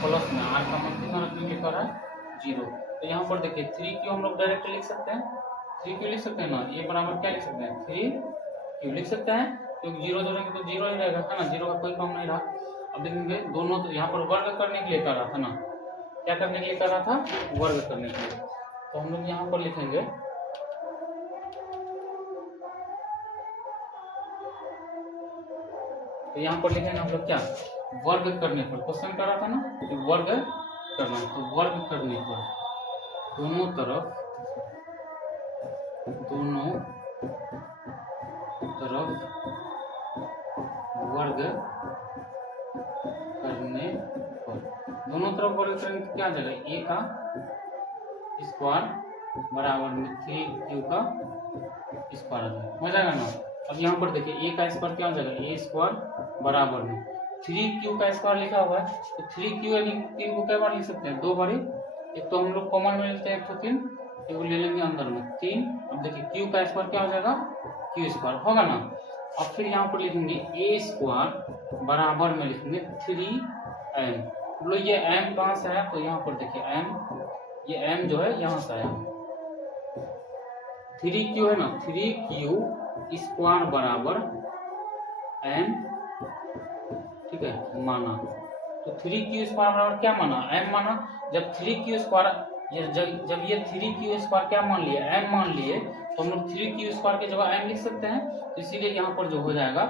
प्लस में r का मान कितना रखेंगे पर है 0। तो यहाँ पर देखिए 3q हम लोग डायरेक्ट लिख सकते हैं, 3q लिख सकते हैं ना, a बराबर क्या लिख सकते हैं 3q लिख सकते हैं, क्योंकि 0 जोड़ेंगे तो 0 ही रहेगा है ना, 0 का कोई काम नहीं रहा। अब देखेंगे दोनों, तो यहाँ पर वर्ग करने के लिए कर रहा था ना, क्या करने के लिए कर रहा था, वर्ग करने के लिए। तो हम लोग यहाँ पर लिखेंगे तो यहाँ पर लिखेंगे हम लोग क्या वर्ग करने पर, क्वेश्चन कर रहा था ना तो वर्ग करना, तो वर्ग करने पर दोनों तरफ वर्ग करने पर, दोनों तरफ वर्ग करेंगे तो क्या आ जाएगा, ए का स्क्वायर बराबर में 3q का स्क्वायर हो जाएगा ना। अब यहाँ पर देखिए ए का स्क्वायर क्या हो जाएगा, ए स्क्वायर बराबर में 3q का स्क्वायर लिखा हुआ है, तो 3q यानी 3 को क्या बार लिख सकते हैं, 2 बार। एक तो हम लोग कॉमन में लेते हैं, एक तो 3, एक ले लेंगे अंदर में 3। अब देखिए q का स्क्वायर क्या हो जाएगा, q स्क्वायर होगा ना। अब फिर यहाँ पर लिखेंगे ए स्क्वायर बराबर में लिखेंगे 3m। बोलो ये m कहाँ से आया, तो यहाँ पर देखिए m, ये m जो है यहाँ से आया, 3q है ना, 3q स्क्वायर बराबर m, ठीक है माना। तो 3q स्क्वायर बराबर क्या माना, m माना। जब 3q स्क्वायर, जब ये 3q स्क्वायर क्या मान लिए, m मान लिए, तो हम लोग 3q स्क्वायर की जगह m लिख सकते हैं। तो इसीलिए यहाँ पर जो हो जाएगा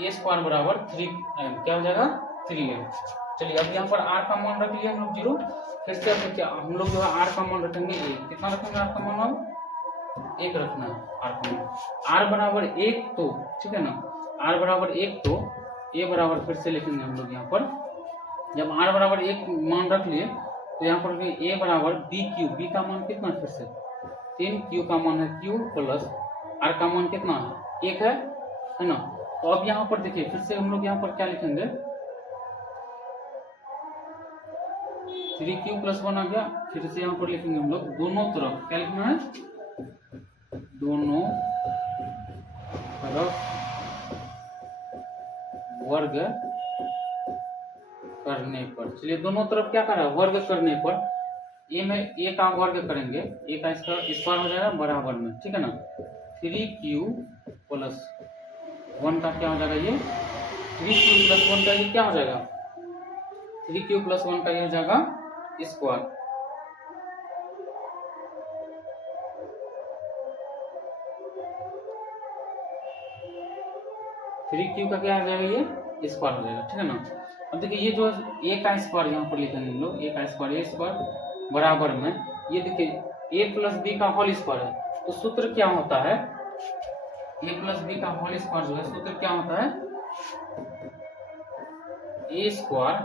a स्क्वायर बराबर 3m, क्या हो जाएगा 3m। चलिए अब यहाँ पर r का मान रख लिया हम लोग 0। फिर से अब क्या हम लोग जो है r का मान रखेंगे 1। कितना रखेंगे r का मान, अब 1 रखना है r का मान। r बराबर 1 तो ठीक है ना, r बराबर 1 तो a बराबर फिर से लिखेंगे हम लोग यहाँ पर, जब r बराबर 1 मान रख लिए तो यहाँ पर a बराबर bq, b का मान कितना फिर से 3, q का मान है q प्लस r का मान कितना है 1 है ना। तो अब यहाँ पर देखिए फिर से हम लोग यहाँ पर क्या लिखेंगे, 3q प्लस 1 आ गया। फिर से यहाँ पर लिखेंगे हम लोग दोनों तरफ क्या लिखना है, दोनों तरफ वर्ग करने पर। चलिए दोनों तरफ क्या कर रहा है, वर्ग करने पर ए में ए का वर्ग करेंगे, ए का स्क्वायर हो जाएगा बराबर में, ठीक है ना। 3q प्लस 1 का क्या हो जाएगा, ये 3q प्लस 1 का ये क्या हो जाएगा, 3q प्लस 1 का ये हो जाएगा स्क्वायर। थ्री क्यू का क्या आ जाएगा, ये स्क्वायर हो जाएगा, ठीक है ना। अब देखिए ये जो ए का स्क्वायर यहाँ पर लिखेंगे हम लोग, ए का स्क्वायर, ए स्क्वायर बराबर में ये देखिए a प्लस बी का होल स्क्वायर है। तो सूत्र क्या होता है, a प्लस बी का होल स्क्वायर जो है सूत्र क्या होता है, a square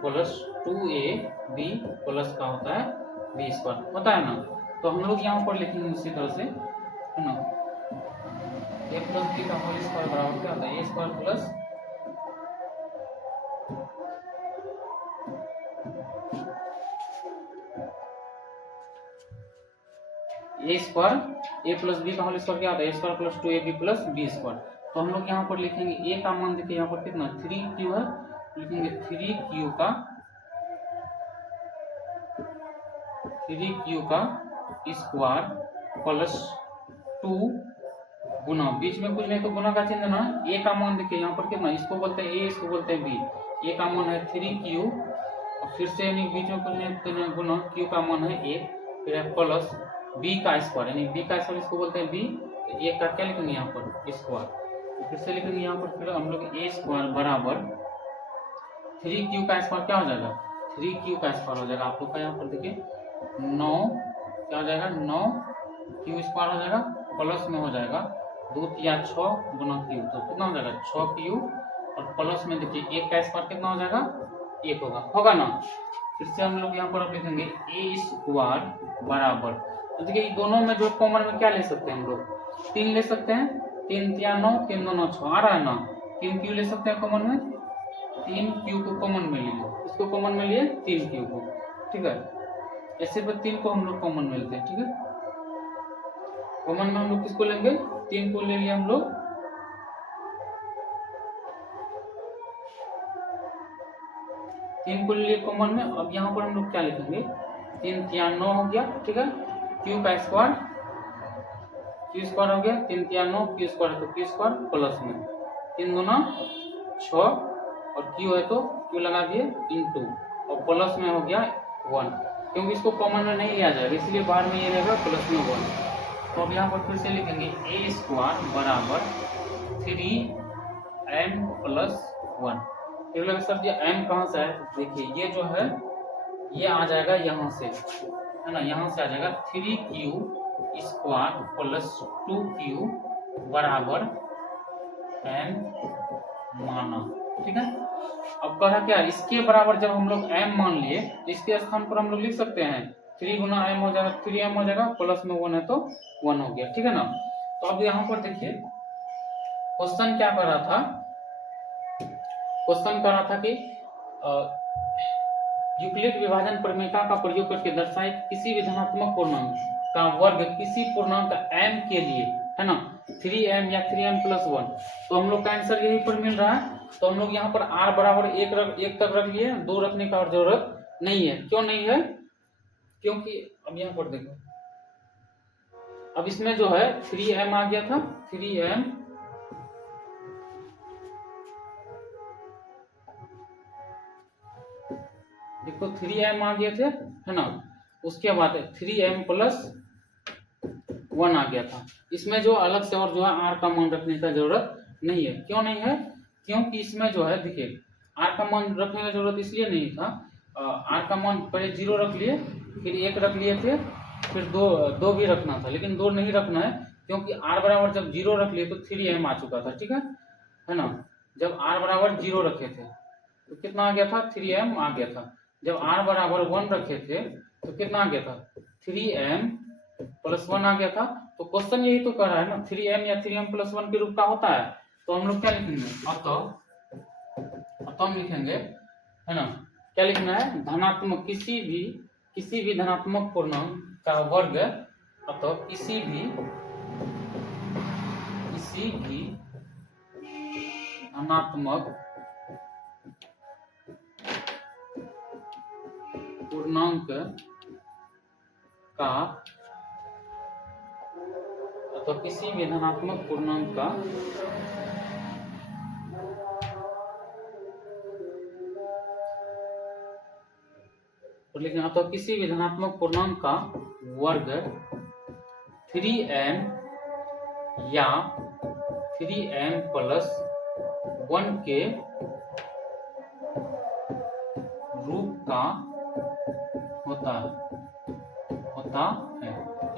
plus 2ab plus का होता है b स्क्वायर, होता है ना। तो हम लोग यहाँ पर लिखेंगे उसी तरह से, है ना, a प्लस बी का होल स्क्वायर बराबर क्या होता है, a square plus A square, A plus B का होल स्क्वायर क्या होता है, A square plus 2ab plus B square. तो हम लोग यहाँ पर लिखेंगे ए का मान देखिए यहाँ पर कितना 3q है, लिखेंगे 3q का स्क्वायर प्लस 2 गुना, बीच में कुछ नहीं तो गुना का चिन्ह देना। ए का मान देखिए यहाँ पर कितना, इसको बोलते हैं ए, इसको बोलते हैं बी। ए का मान है 3q और फिर से यानी बीच में कुछ नहीं तो गुना, क्यू का मान है 1, फिर है प्लस बी का स्क्वायर, यानी बी का स्क्वायर इसको बोलते हैं बी। ए का क्या लिखेंगे यहाँ पर स्क्वायर, फिर से लिखेंगे यहाँ पर, फिर हम लोग ए स्क्वायर बराबर 3q का स्क्वायर क्या हो जाएगा, 3q का स्क्वायर हो जाएगा आप लोग का यहाँ पर देखिए 9 क्या हो जाएगा, 9q स्क्वायर हो जाएगा, प्लस में हो जाएगा 2 या 6 गुना क्यू, तो कितना हो जाएगा 6q, और प्लस में देखिए 1 का स्क्वायर कितना हो जाएगा 1 होगा ना। फिर से हम लोग यहाँ पर लिखेंगे ए स्क्वायर बराबर, तो देखिए दोनों में जो कॉमन में क्या ले सकते हैं हम लोग, 3 ले सकते हैं, 3 या 9, 3 2 9 6 आ रहा है ना, 3q ले सकते हैं कॉमन में, 3q को कॉमन में ले लो, इसको कॉमन में लिए 3q को, ठीक है। ऐसे पर 3 को हम लोग कॉमन में लेते हैं, ठीक है। कॉमन में हम लोग किसको लेंगे, 3 को ले लिया हम लोग, 3 को ले लिए कॉमन में। अब यहाँ पर हम लोग क्या लिखेंगे, 3 या 9 हो गया, ठीक है, q का स्क्वायर, q स्क्वायर हो गया, 3 या 9 q स्क्वायर है तो q स्क्वायर प्लस में 3 2 6 और q है तो q लगा दिए इंटू, और प्लस में हो गया 1, क्योंकि इसको कॉमन में नहीं लिया जाएगा इसलिए बाहर में ये रहेगा प्लस में 1। तो अब यहाँ पर फिर से लिखेंगे ए स्क्वायर बराबर 3m प्लस 1। ये लगा सर जी m कहाँ से है, देखिए ये जो है ये आ जाएगा यहाँ से, है ना, यहाँ से आ जाएगा 3q स्क्वायर प्लस 2q बराबर m माना, माना, ठीक है। अब कहा क्या, इसके बराबर जब हम लोग m मान लिए तो इसके स्थान पर हम लोग लिख सकते हैं 3 गुना m हो जाएगा, 3m हो जाएगा, प्लस में 1 है तो 1 हो गया, ठीक है ना। तो अब यहाँ पर देखिए क्वेश्चन क्या कर रहा था, क्वेश्चन कर रहा था कि यूक्लिड विभाजन प्रमेयता का प्रयोग करके दर्शाए किसी भी धनात्मक पूर्णांक का वर्ग किसी पूर्णांक m के लिए, है ना, 3m या 3m प्लस 1। तो हम लोग का आंसर यही पर मिल रहा है। तो हम लोग यहाँ पर r बराबर एक तक रख लिए, 2 रखने का और जरूरत नहीं है। क्यों नहीं है, क्योंकि अब यहाँ पर देखो, अब इसमें जो है 3m आ गया था, 3m देखो 3m आ गए थे, है ना, उसके बाद 3m प्लस 1 आ गया था। इसमें जो अलग से और जो है r का मान रखने का जरूरत नहीं है। क्यों नहीं है, क्योंकि इसमें जो है देखिए r का मान रखने की जरूरत इसलिए नहीं था, r का मान पहले 0 रख लिए, फिर 1 रख लिए थे, फिर 2 भी रखना था, लेकिन 2 नहीं रखना है क्योंकि r बराबर जब 0 रख लिए तो 3m आ चुका था, ठीक है ना। जब r बराबर 0 रखे थे तो कितना आ गया था, 3m आ गया था। जब r बराबर 1 रखे थे तो कितना आ गया था, 3m प्लस 1 आ गया था। तो क्वेश्चन यही तो कर रहा है ना, 3m या 3m प्लस 1 के रूप का होता है। तो हम लोग क्या लिखेंगे, अतः हम लिखेंगे, है ना, क्या लिखना है, धनात्मक किसी भी धनात्मक पूर्णांक का वर्ग, अतः किसी भी धनात्मक पूर्णांक का, तो किसी भी धनात्मक पूर्णांक का तो लिखना, तो किसी भी धनात्मक पूर्णांक का वर्ग 3m या 3m प्लस 1 के रूप का होता है।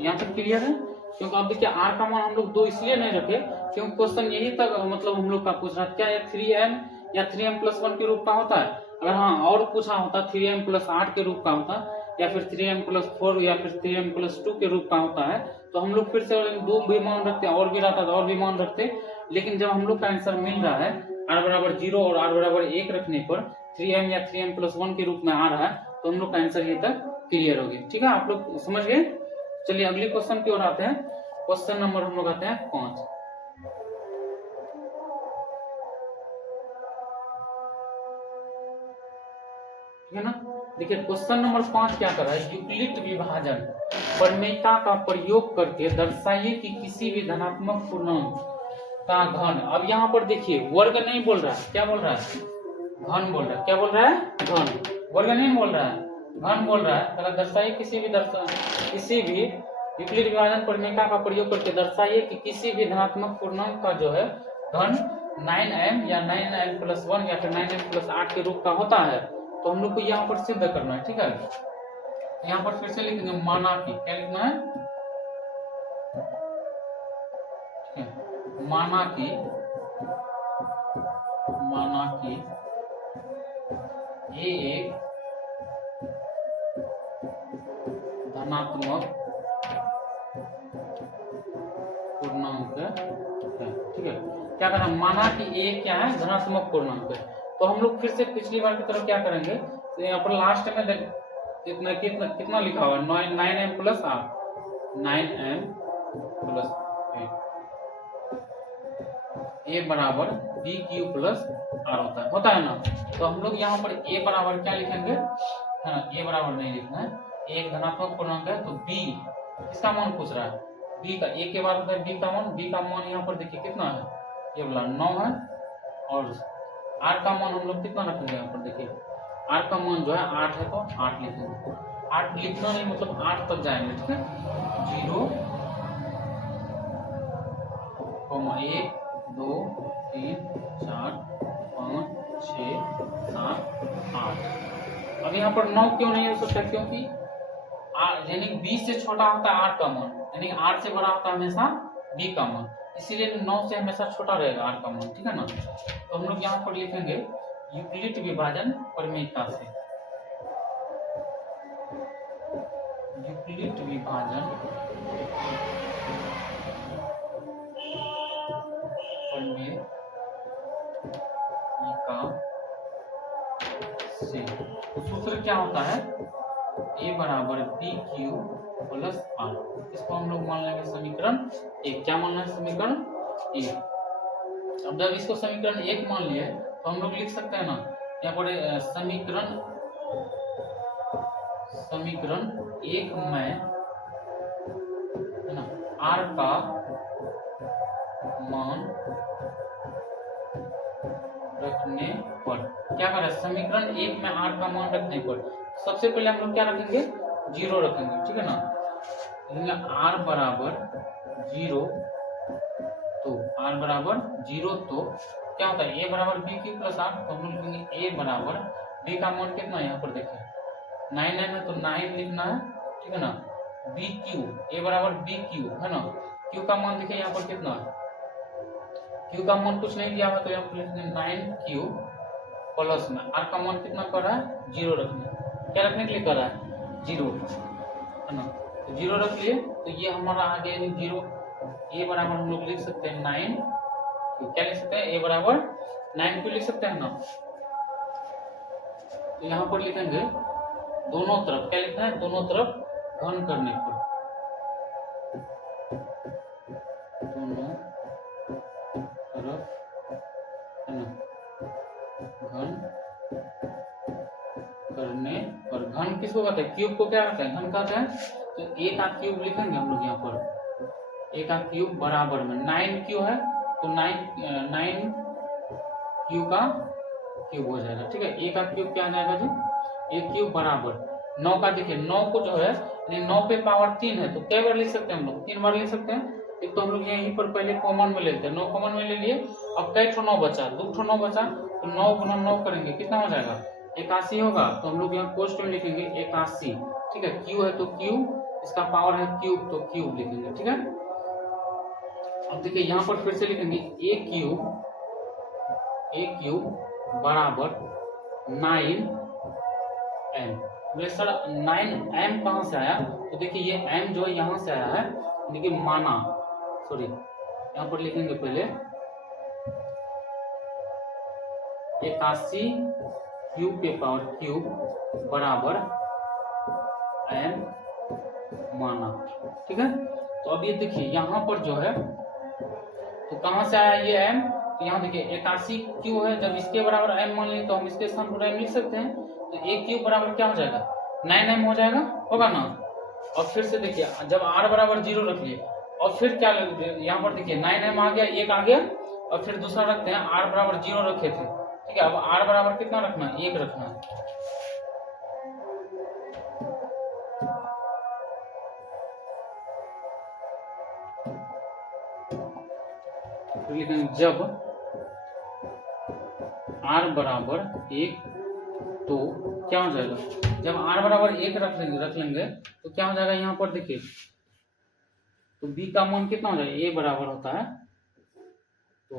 यहाँ तक क्लियर है। क्योंकि अब देखिए r का मान हम लोग 2 इसलिए नहीं रखे क्योंकि क्वेश्चन यही तक मतलब हम लोग का पूछ रहा है, क्या ये 3m या 3m प्लस 1 के रूप का होता है। अगर हाँ और पूछा होता 3m प्लस 8 के रूप का होता, या फिर 3m प्लस 4 या फिर 3m प्लस 2 के रूप का होता है, तो हम लोग फिर से 2 भी मान रखते, और भी रहता तो और भी मान रखते। लेकिन जब हम लोग का आंसर मिल रहा है r बराबर 0 और r बराबर 1 रखने पर 3m या 3m प्लस 1 के रूप में आ रहा है, तो हम लोग का आंसर ये तक क्लियर हो गया, ठीक है, आप लोग समझ गए। चलिए अगले क्वेश्चन की ओर आते हैं। क्वेश्चन नंबर हम लोग आते हैं 5। ठीक है ना। देखिए क्वेश्चन नंबर 5 क्या कर रहा है, यूक्लिड विभाजन प्रमेयता का प्रयोग करके दर्शाइए कि किसी भी धनात्मक पूर्णांक का घन। अब यहाँ पर देखिए वर्ग नहीं बोल रहा है, क्या बोल रहा है, घन बोल रहा है। क्या बोल रहा है, घन, वर्ग नहीं बोल रहा है, घन बोल रहा है। अगर दर्शाइए किसी भी यूक्लिड विभाजन प्रमेयता का प्रयोग करके दर्शाइए कि किसी भी धनात्मक पूर्णांक का जो है घन 9m या 9m प्लस 1 या फिर 9m प्लस 8 के रूप का होता है। तो हम लोग को यहाँ पर सिद्ध करना है, ठीक है। यहाँ पर फिर से लिखेंगे माना कि, क्या लिखना है, माना कि ये एक धनात्मक पूर्णांक है, ठीक है। क्या करना, माना कि ए क्या है, धनात्मक पूर्णांक है। तो हम लोग फिर से पिछली बार की तरह क्या करेंगे, तो यहाँ पर लास्ट में कितना लिखा हुआ है, 9m प्लस 8, 9m प्लस 8 ए बराबर बी क्यू प्लस आर होता है ना। तो हम लोग यहाँ पर ए बराबर क्या लिखेंगे, है ना, ए बराबर नहीं लिखना है, एक धनात्मक पूर्णांक है तो बी किसका मान पूछ रहा है, बी का, ए के बाद होता है बी का मान। बी का मान यहाँ पर देखिए कितना है, ये वाला 9 है, और आर का मान हम लोग कितना रखेंगे, यहाँ पर देखिए आर का मान जो है 8 है, तो 8 लिखेंगे। 8 लिखना नहीं मतलब 8 तक जाएंगे, ठीक है, 0, 1 2 3 4 5 6 7 8। अब यहाँ पर 9 क्यों नहीं हो सकता, क्योंकि यानी 20 से छोटा होता है आर का मान, यानी आर से बड़ा होता है हमेशा बी का मान। इसीलिए 9 से हमेशा छोटा रहेगा r का मान, ठीक है ना। तो हम लोग यहाँ पर लिखेंगे यूक्लिड विभाजन प्रमेयिका से, यूक्लिड विभाजन प्रमेयिका से। तो सूत्र क्या होता है, a बराबर बी क्यू प्लस आर। इसको हम लोग मान लेंगे समीकरण एक। क्या मानना है, समीकरण एक। अब जब इसको समीकरण एक मान लिए तो हम लोग लिख सकते हैं ना यहाँ पर समीकरण एक में, है ना, आर का मान रखने पर क्या कर रहा है, समीकरण एक में आर का मान रखने पर सबसे पहले हम लोग क्या रखेंगे, 0 रखेंगे, ठीक है ना। आर बराबर 0, तो आर बराबर 0 तो क्या होता है, ए बराबर बी क्यू प्लस आर। तो हम लोग लिखेंगे ए बराबर बी का मान कितना है, यहाँ पर देखिए 9 है तो 9 लिखना है, ठीक है ना। बी क्यू, ए बराबर बी क्यू, है ना। क्यू का मान देखिए यहाँ पर कितना है, क्यू का मान कुछ नहीं दिया हुआ तो यहाँ पर लिखेंगे 9 क्यू प्लस में आर का मान कितना कर रहा है, 0 रखने। क्या रखने के लिए कर रहा है, 0, है ना। तो 0 रख लिए तो ये हमारा आ गया 0। ए बराबर हम लोग लिख सकते हैं 9 क्यू। क्या लिख सकते हैं, ए बराबर 9 क्यू लिख सकते हैं ना। तो यहाँ पर लिखेंगे दोनों तरफ, क्या लिखना है, दोनों तरफ घन करने पर, दोनों तरफ, है ना, घन करने पर। घन किसको कहते हैं, क्यूब को क्या कहते हैं, घन कहते हैं। तो ए का क्यूब लिखेंगे हम लोग यहाँ पर, ए का क्यूब बराबर में 9 क्यू है तो 9 क्यू का क्यूब हो जाएगा, ठीक है। ए का क्यूब क्या आ जाएगा जी, ए क्यूब बराबर 9 का, देखिए 9 को जो है 9 पे पावर 3 है तो कई बार लिख सकते हैं हम लोग, 3 बार लिख सकते हैं। एक तो हम लोग यहीं पर पहले कॉमन में लेते हैं, 9 कॉमन में ले लिए। अब कई ठो 9 बचा, 2 ठो 9 बचा, तो 9 गुना 9 करेंगे कितना हो जाएगा, 81 होगा। तो हम लोग यहाँ पोस्ट में लिखेंगे 81, ठीक है। क्यू है तो क्यूब, इसका पावर है क्यूब तो क्यूब लिखेंगे, ठीक है। अब देखिए यहाँ पर फिर से लिखेंगे ए क्यूब बराबर 9m। सर 9m कहाँ से आया, तो देखिए ये m जो है यहाँ से आया है, देखिए माना, सॉरी यहाँ पर लिखेंगे पहले 81 क्यूब के पावर क्यूब बराबर m माना, ठीक है। तो अब ये देखिए यहाँ पर जो है तो कहाँ से आया ये m, तो यहाँ देखिए 81 क्यू है, जब इसके बराबर m मान लें तो हम इसके स्थान पर m लिख सकते हैं। तो a क्यूब बराबर क्या हो जाएगा, 9m हो जाएगा, होगा ना। और फिर से देखिए जब r बराबर 0 रख लिए और फिर क्या यहाँ पर देखिए 9m आ गया, 1 आ गया, और फिर दूसरा रखते हैं r बराबर 0 रखे थे, ठीक है। अब r बराबर कितना रखना है, 1 रखना है। जब r बराबर 1 तो क्या हो जाएगा, जब r बराबर 1 रख लेंगे तो क्या हो जाएगा, यहाँ पर देखिए तो b का मान कितना हो जाएगा, a बराबर होता है, तो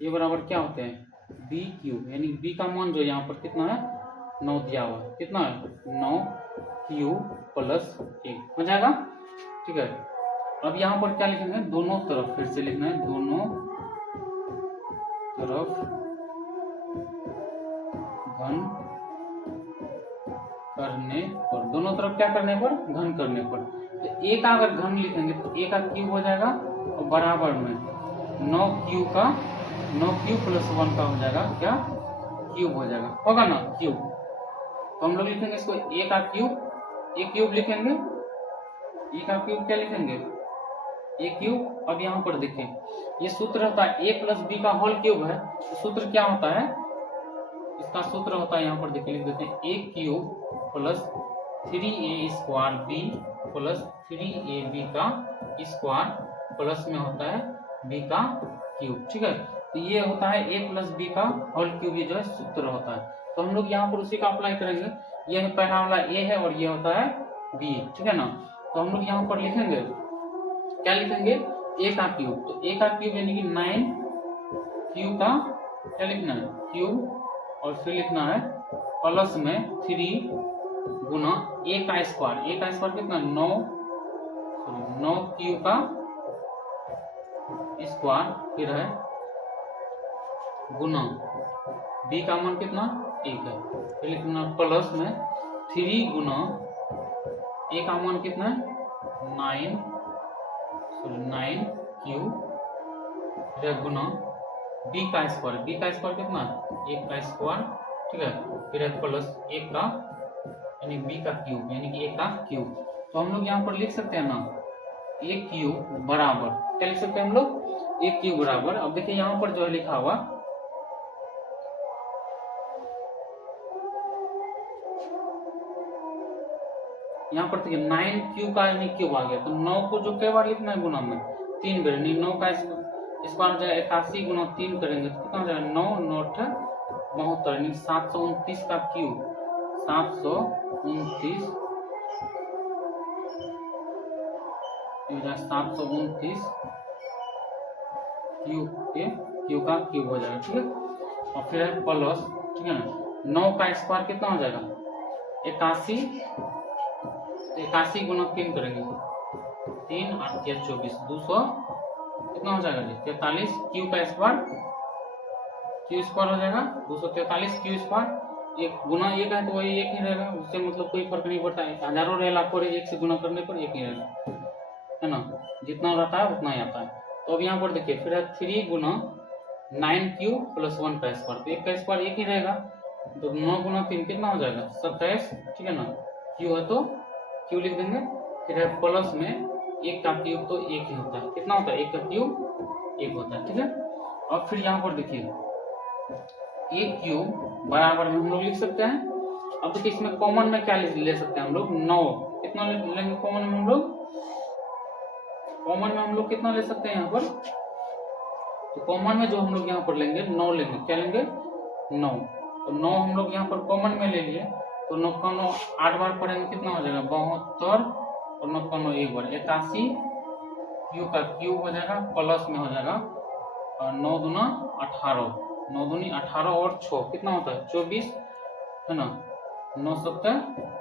a बराबर क्या होते हैं, b क्यूब, यानी b का मान जो यहाँ पर कितना है, 9 दिया हुआ है, कितना है 9 क्यूब प्लस 1 हो जाएगा, ठीक है। अब यहाँ पर क्या लिखेंगे, दोनों तरफ फिर से लिखना है, दोनों तरफ घन करने पर, दोनों तरफ क्या करने पर, घन करने पर। तो ए का अगर घन लिखेंगे तो ए का क्यूब हो जाएगा और बराबर में 9 क्यू प्लस 1 का हो जाएगा, क्या क्यूब हो जाएगा, होगा ना क्यूब। तो हम लोग लिखेंगे इसको ए का क्यूब, ए क्यूब लिखेंगे, ए का क्यूब क्या लिखेंगे, ए क्यूब। अब यहाँ पर देखिए ये सूत्र होता है ए प्लस बी का होल क्यूब है, तो सूत्र क्या होता है, इसका सूत्र होता है यहाँ पर देखिए लिख देते हैं, A cube plus 3a square B plus 3ab का स्क्वायर प्लस में होता है b का क्यूब, ठीक है। तो ये होता है a प्लस बी का होल क्यूब, ये जो है सूत्र होता है। तो हम लोग यहाँ पर उसी का अप्लाई करेंगे, ये पहला वाला a है और ये होता है b, ठीक है ना। तो हम लोग यहाँ पर लिखेंगे, क्या लिखेंगे ए का क्यूब, तो ए का क्यूब यानी कि 9 क्यू का क्या लिखना है क्यूब, और फिर लिखना है प्लस में 3 गुना ए का स्क्वायर। ए का स्क्वायर कितना 9 क्यू का स्क्वायर, फिर है गुना बी का मान कितना 1 है, फिर लिखना प्लस में 3 गुना ए का मान कितना है 9 क्यू, फिर गुना बी का स्क्वायर। बी का स्क्वायर कितना 1 का स्क्वायर, ठीक है, फिर है प्लस 1 का यानी बी का क्यूब यानी कि 1 का क्यूब। तो हम लोग यहाँ पर लिख सकते हैं ना 1 क्यूब बराबर क्या लिख सकते हैं हम लोग 1 क्यूब बराबर। अब देखिए यहाँ पर जो है लिखा हुआ यहाँ पर देखिए 9 क्यू का यानी क्यूब आ गया, तो 9 को जो कई बार लिखना है गुना में 3 बार, यानी 9 का स्क्वायर हो जाएगा 81 गुना 3 करेंगे तो कितना हो जाएगा 9 9 72 यानी 729 का क्यूब, 729 क्यू का क्यूब हो जाएगा, ठीक है। और फिर है प्लस, ठीक है ना, 9 का स्क्वायर कितना हो जाएगा 81 गुना 3 करेंगे 3 8 या 24 200 कितना हो जाएगा जी 43 क्यू का स्क्वायर, क्यू स्क्वायर हो जाएगा 243 क्यू स्क्वायर। एक गुना एक है तो वही एक ही रहेगा, उससे मतलब कोई फर्क नहीं पड़ता है, हजारों रहे लाखों रहे, एक से गुना करने पर एक ही रहेगा, है ना, जितना रहता है उतना ही आता है। तो अब यहाँ पर देखिए फिर है 3 गुना 9 क्यू प्लस 1 का स्क्वायर, तो एक का स्क्वायर एक ही रहेगा, तो 9 गुना 3 कितना हो जाएगा 27, ठीक है ना, क्यू है तो क्यू लिख देंगे, फिर है प्लस में 1 का क्यूब तो 1 ही होता है, कितना होता है 1 का क्यूब 1 होता है, ठीक है। और फिर यहाँ पर देखिए 1 क्यूब बराबर में हम लोग लिख सकते हैं। अब देखिए इसमें कॉमन में क्या ले सकते हैं हम लोग 9, कितना लेंगे कॉमन में हम लोग, कॉमन में हम लोग कितना ले सकते हैं यहाँ पर, तो कॉमन में जो हम लोग यहाँ पर लेंगे 9 लेंगे, क्या लेंगे 9, तो 9 हम लोग यहाँ पर कॉमन में ले लिए, तो 9 का 9 8 बार पढ़ेंगे कितना हो जाएगा 72, और 9 का 9 एक बार 81 क्यू का क्यूब हो जाएगा, प्लस में हो जाएगा 9 दूना 18, 9 दूनी 18 और 6 कितना होता है 24, है ना, 9 7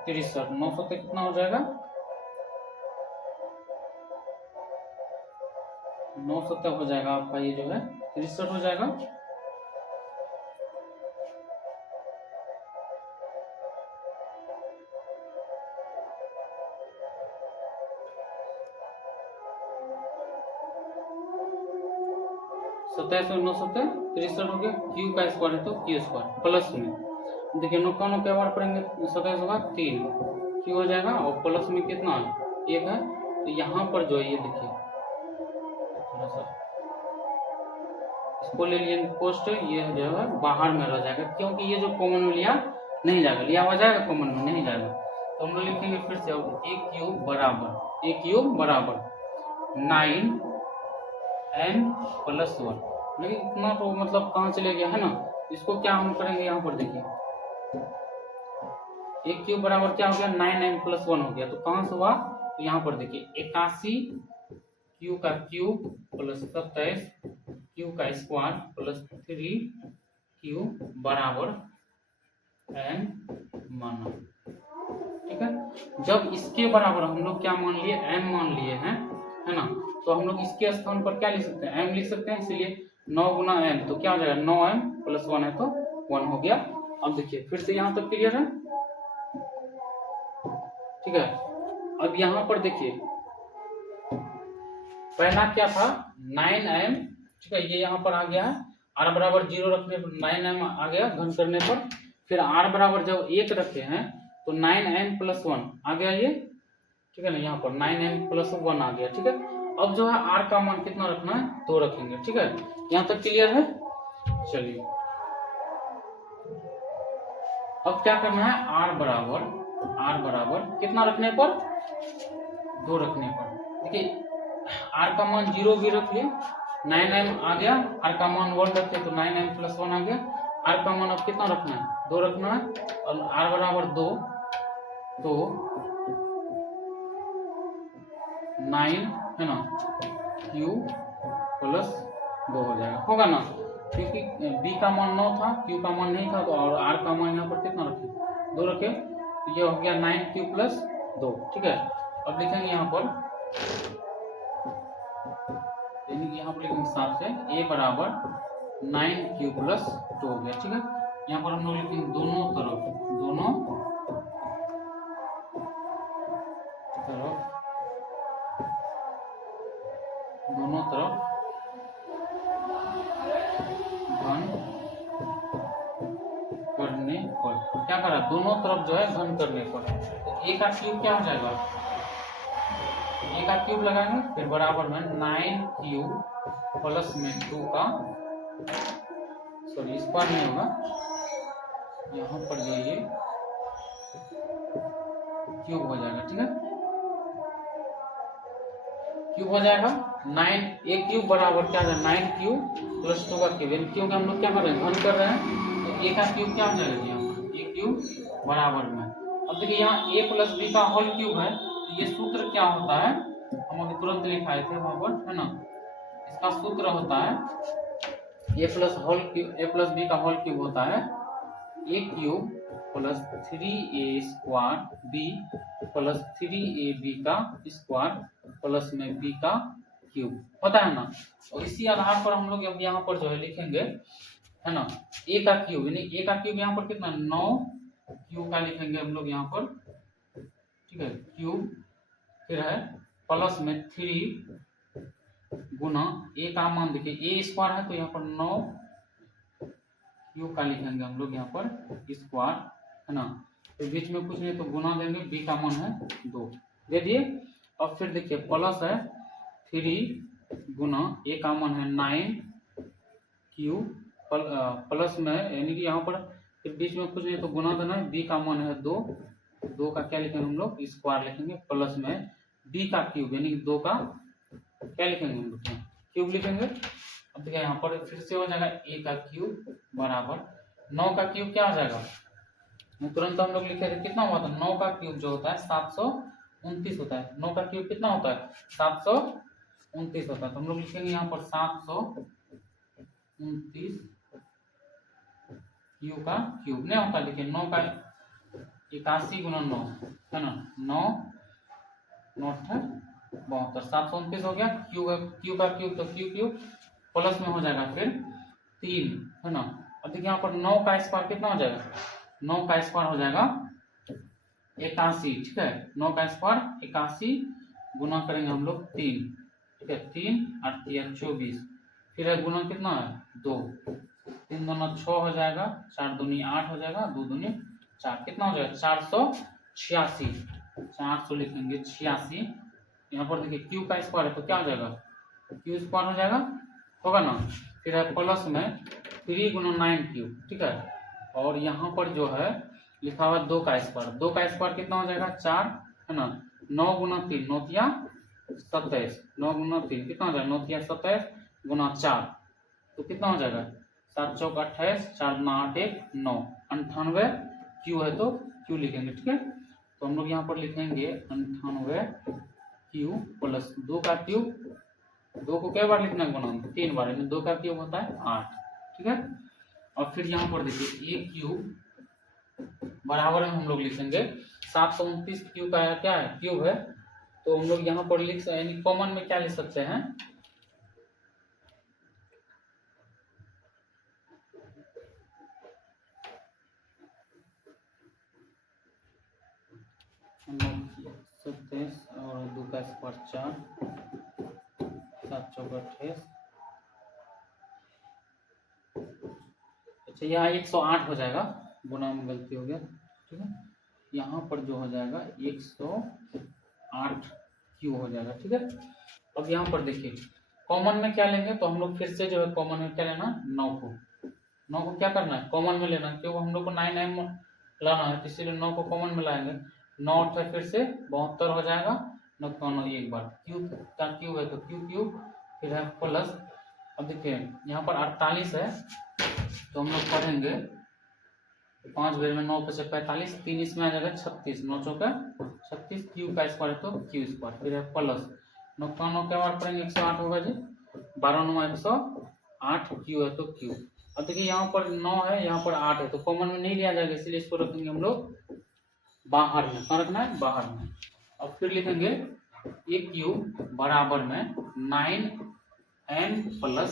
63, 9 7 कितना हो जाएगा 9 7 हो जाएगा आपका ये जो है 63 हो जाएगा। सत्ताईस और 9 7 63 हो गया, क्यू का स्क्वायर है तो क्यू स्क्वायर प्लस में देखिए 9 का 9 क्या बार पढ़ेंगे 27 होगा 3 क्यू हो जाएगा, और प्लस में कितना है 1 है, तो यहाँ पर जो है ये देखिए थोड़ा सा इसको ले लिए पोस्ट, ये जो है बाहर में रह जाएगा क्योंकि ये जो कॉमन में लिया नहीं जाएगा, लिया हुआ जाएगा कॉमन में नहीं जाएगा, तो हम लोग लिखेंगे फिर से अब 1 क्यूब बराबर 9n प्लस 1, लेकिन इतना तो मतलब कहाँ चले गया है ना, इसको क्या हम करेंगे यहाँ पर देखिए 1 क्यूब बराबर क्या हो गया 9n प्लस 1 हो गया, तो कहाँ से हुआ, तो यहाँ पर देखिए 81 क्यू का क्यूब प्लस 27 क्यू का स्क्वायर प्लस 3 क्यू बराबर n माना, ठीक है। जब इसके बराबर हम लोग क्या मान लिए m मान लिए हैं, है ना, तो हम लोग इसके स्थान पर क्या लिख सकते हैं m लिख सकते हैं, इसलिए 9 गुना m तो क्या हो जाएगा 9m प्लस 1 है तो 1 हो गया। अब देखिए फिर से यहाँ तक क्लियर है, ठीक है। अब यहाँ पर देखिए पहला क्या था 9m, ठीक है, ये यहाँ पर आ गया है, r बराबर 0 रखने पर 9m आ गया घन करने पर, फिर r बराबर जब 1 रखे हैं तो 9m प्लस 1 आ गया ये, ठीक है ना, यहाँ पर 9m प्लस 1 आ गया, ठीक है। अब जो है r का मान कितना रखना है 2 रखेंगे, ठीक है, यहाँ तक क्लियर है। चलिए अब क्या करना है r बराबर कितना रखने पर 2 रखने पर, देखिए r का मान 0 भी रख लिए, 9m आ गया, r का मान 1 रखे तो 9m प्लस 1 आ गया, r का मान अब कितना रखना है 2 रखना है, और r बराबर 2 तो 9 है ना क्यू प्लस 2 हो जाएगा, होगा ना, क्योंकि बी का मान 9 था, क्यू का मान नहीं था, तो और आर का मान यहाँ पर कितना रखे, 2 रखे, तो ये हो गया 9 क्यू प्लस 2। ठीक है, अब लिखेंगे यहाँ पर, यानी कि यहाँ पर लिखेंगे हिसाब से ए बराबर 9 क्यू प्लस 2 हो गया। ठीक है, यहाँ पर हम लोग लिखेंगे दोनों तरफ घन करने पर, क्या करा, दोनों तरफ जो है घन करने पर, तो ए का क्यूब क्या हो जाएगा, ए का क्यूब लगाएंगे, फिर बराबर में 9 क्यू प्लस में 2 का, सॉरी स्क्वायर नहीं होगा, यहाँ पर जो ये क्यूब हो जाएगा। ठीक है, क्यूब हो जाएगा 9, ए क्यूब बराबर क्या है, 9 क्यू प्लस 2 का क्यूब, यानी क्योंकि हम लोग क्या कर रहे हैं, घन कर रहे हैं, तो ए का क्यूब क्या हो जाएगा, यहाँ ए क्यूब बराबर में, अब देखिए यहाँ ए प्लस बी का होल क्यूब है, तो ये सूत्र क्या होता है, हम अभी तुरंत लिखाए थे वहां पर, है ना, इसका सूत्र होता है ए प्लस बी का होल क्यूब होता है A cube plus 3a square B plus 3ab का स्क्वायर प्लस में बी का क्यूब होता है ना। और इसी आधार पर हम लोग अब यहाँ पर जो है लिखेंगे, है ना, ए का क्यूब, यानी ए का क्यूब यहाँ पर कितना 9 क्यू का लिखेंगे हम लोग यहाँ पर। ठीक है, क्यूब फिर है प्लस में 3 गुना ए का मान देखिए ए स्क्वायर है, तो यहाँ पर 9 क्यू का लिखेंगे हम लोग यहाँ पर स्क्वायर, है ना, तो बीच में कुछ नहीं तो गुना देंगे, बी का मान है 2 दे दिए। अब फिर देखिए प्लस है 3 गुना ए का मान है 9 क्यू प्लस में, यानी कि यहाँ पर फिर बीच में कुछ नहीं तो गुना देना है, बी का मान है 2 का क्या लिखेंगे हम लोग स्क्वायर लिखेंगे, प्लस में बी का क्यूब, यानी कि 2 का क्या लिखेंगे हम लोग क्यूब लिखेंगे। अब देखिए यहाँ पर फिर से हो जाएगा ए का क्यूब बराबर 9 का क्यूब क्या हो जाएगा, तुरंत हम लोग लिखे थे कितना हुआ था, 9 का क्यूब जो होता है 729 होता है, 9 का क्यूब कितना होता है 729 होता है, तो हम लोग लिखेंगे यहाँ पर 729 क्यू का क्यूब नहीं होता, देखिए 9 का 81 गुना 9 है ना, 9 नोट है 72, 729 हो गया, क्यू का क्यूब तो क्यूब प्लस में हो जाएगा फिर 3, है ना। अब देखिए यहाँ पर 9 का स्क्वायर कितना हो जाएगा, 9 का स्क्वायर हो जाएगा 81। ठीक है, 9 का स्क्वायर 81 गुना करेंगे हम लोग 3, ठीक है, 3 8 3 24, फिर है गुना कितना है 2, 3 दूना 6 हो जाएगा, 4 दूनी 8 हो जाएगा, 2 दूनी 4, कितना हो जाएगा 486, 400 लिखेंगे 86। यहाँ पर देखिए क्यू का स्क्वायर है तो क्या हो जाएगा क्यू स्क्वायर हो जाएगा, होगा ना, फिर है प्लस में 3 गुना 9 क्यूब। ठीक है, और यहाँ पर जो है लिखा हुआ 2 का स्क्वायर, 2 का स्क्वायर कितना हो जाएगा 4, है ना, 9 गुना 3 9 तिया 27, 9 गुना 3 कितना हो जाएगा 9 तिया 27 गुना 4, तो कितना हो जाएगा 7 चौक 28, 4 गुना 8 1 9, 98 क्यू है तो क्यू लिखेंगे। ठीक है, तो हम लोग यहाँ पर लिखेंगे 98 क्यू प्लस 2 का क्यूब, 2 को कई बार लिखना है गुना 3 बार, यानी 2 का क्यूब होता है 8। ठीक है, और फिर यहाँ पर देखिए ए क्यूब बराबर में हम लोग लिखेंगे 729 क्यू का क्या है क्यूब है, तो हम लोग यहाँ पर लिख यानी कॉमन में क्या लिख सकते हैं, हम लोग 27 और 2 का स्क्वायर 4, 7 चौक 28, अच्छा यहाँ 108 हो जाएगा, गुना में गलती हो गया। ठीक है, यहाँ पर जो हो जाएगा 108 क्यू हो जाएगा। ठीक है, अब यहाँ पर देखिए कॉमन में क्या लेंगे, तो हम लोग फिर से जो है कॉमन में क्या लेना 9 को क्या करना है कॉमन में लेना, क्योंकि हम लोग को 9 9 लाना है, तो इसीलिए 9 को कॉमन में लाएंगे, 9 8 फिर से 72 हो जाएगा, 9 एक बार क्यूब का क्यूब है तो क्यूब फिर है प्लस। अब देखिए यहाँ पर 48 है तो हम लोग पढ़ेंगे 5 बेर में 9 5 45, 3 इसमें आ जाएगा 36, 9 चौका 36 क्यू का स्क्वायर है तो क्यू स्क्वायर, फिर है प्लस 9 का 9 क्या बार पढ़ेंगे 108 होगा जी, 12 9 108, क्यू है तो क्यू। अब देखिए यहाँ पर 9 है, यहाँ पर 8 है, तो कॉमन में नहीं लिया जाएगा, इसलिए इसको रखेंगे हम लोग बाहर में। कहाँ रखना है? बाहर में। अब फिर लिखेंगे ए क्यू बराबर में 9m प्लस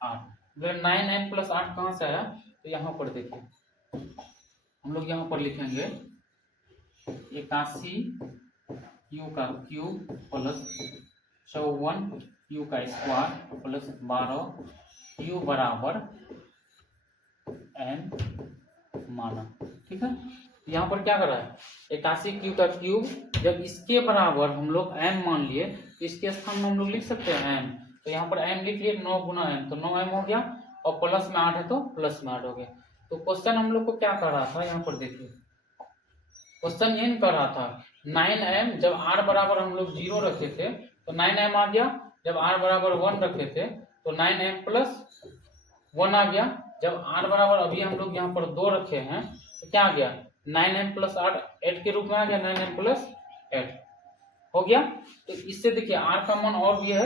8। 9m प्लस 8 कहाँ से आया? तो यहाँ पर देखिए हम लोग यहाँ पर लिखेंगे 81 क्यू का क्यूब प्लस 54 क्यू का स्क्वायर प्लस 12 क्यू बराबर m माना। ठीक है, यहाँ पर क्या कर रहा है? 81 क्यू का क्यूब, जब इसके बराबर हम लोग m मान लिए तो इसके स्थान में हम लोग लिख सकते हैं m, तो यहाँ पर m लिख लिए 9 गुना m, तो 9m हो गया, और प्लस में 8 है तो प्लस में 8 हो गया। तो क्वेश्चन हम लोग को क्या कर रहा था? यहाँ पर देखिए क्वेश्चन ये कर रहा था 9m, जब r बराबर हम लोग 0 रखे थे तो 9m आ गया, जब r बराबर 1 रखे थे तो 9m प्लस 1 आ गया, जब r बराबर अभी हम लोग यहाँ पर 2 रखे हैं तो क्या आ गया? 9m प्लस 8 के रूप में आ गया, 9m प्लस 8 हो गया। तो इससे देखिए r का मान और भी है,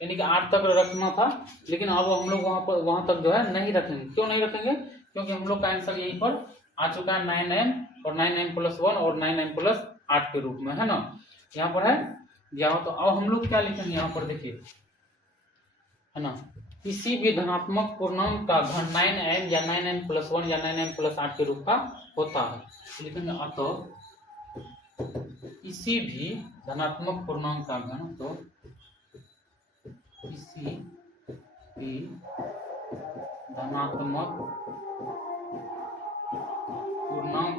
यानी कि 8 तक रखना था, लेकिन अब हम लोग वहां तक जो है नहीं रखेंगे। क्यों नहीं रखेंगे? क्योंकि हम लोग का आंसर यहीं पर आ चुका है 9m और 9m प्लस 1 और 9m प्लस 8 के रूप में, है ना, यहाँ पर है दिया हो। तो अब हम लोग क्या लिखेंगे यहाँ पर देखिए, है ना, किसी भी धनात्मक पूर्णांक का घन 9m या 9m प्लस 1 या 9m प्लस 8 के रूप का होता है। लिखेंगे अतः किसी भी धनात्मक पूर्णांक का घन, तो किसी भी धनात्मक पूर्णांक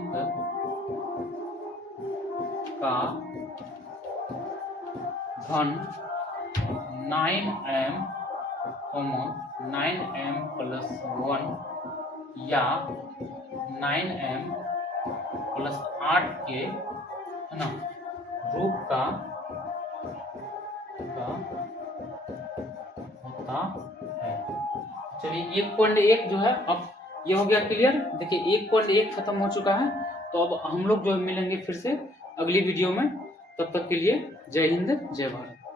का घन 9m 9m प्लस 1 या 9m प्लस 8 के, है ना, रूप का होता है। चलिए 1.1 जो है अब ये हो गया क्लियर। देखिए 1.1 खत्म हो चुका है, तो अब हम लोग जो मिलेंगे फिर से अगली वीडियो में। तब तक के लिए जय हिंद जय भारत।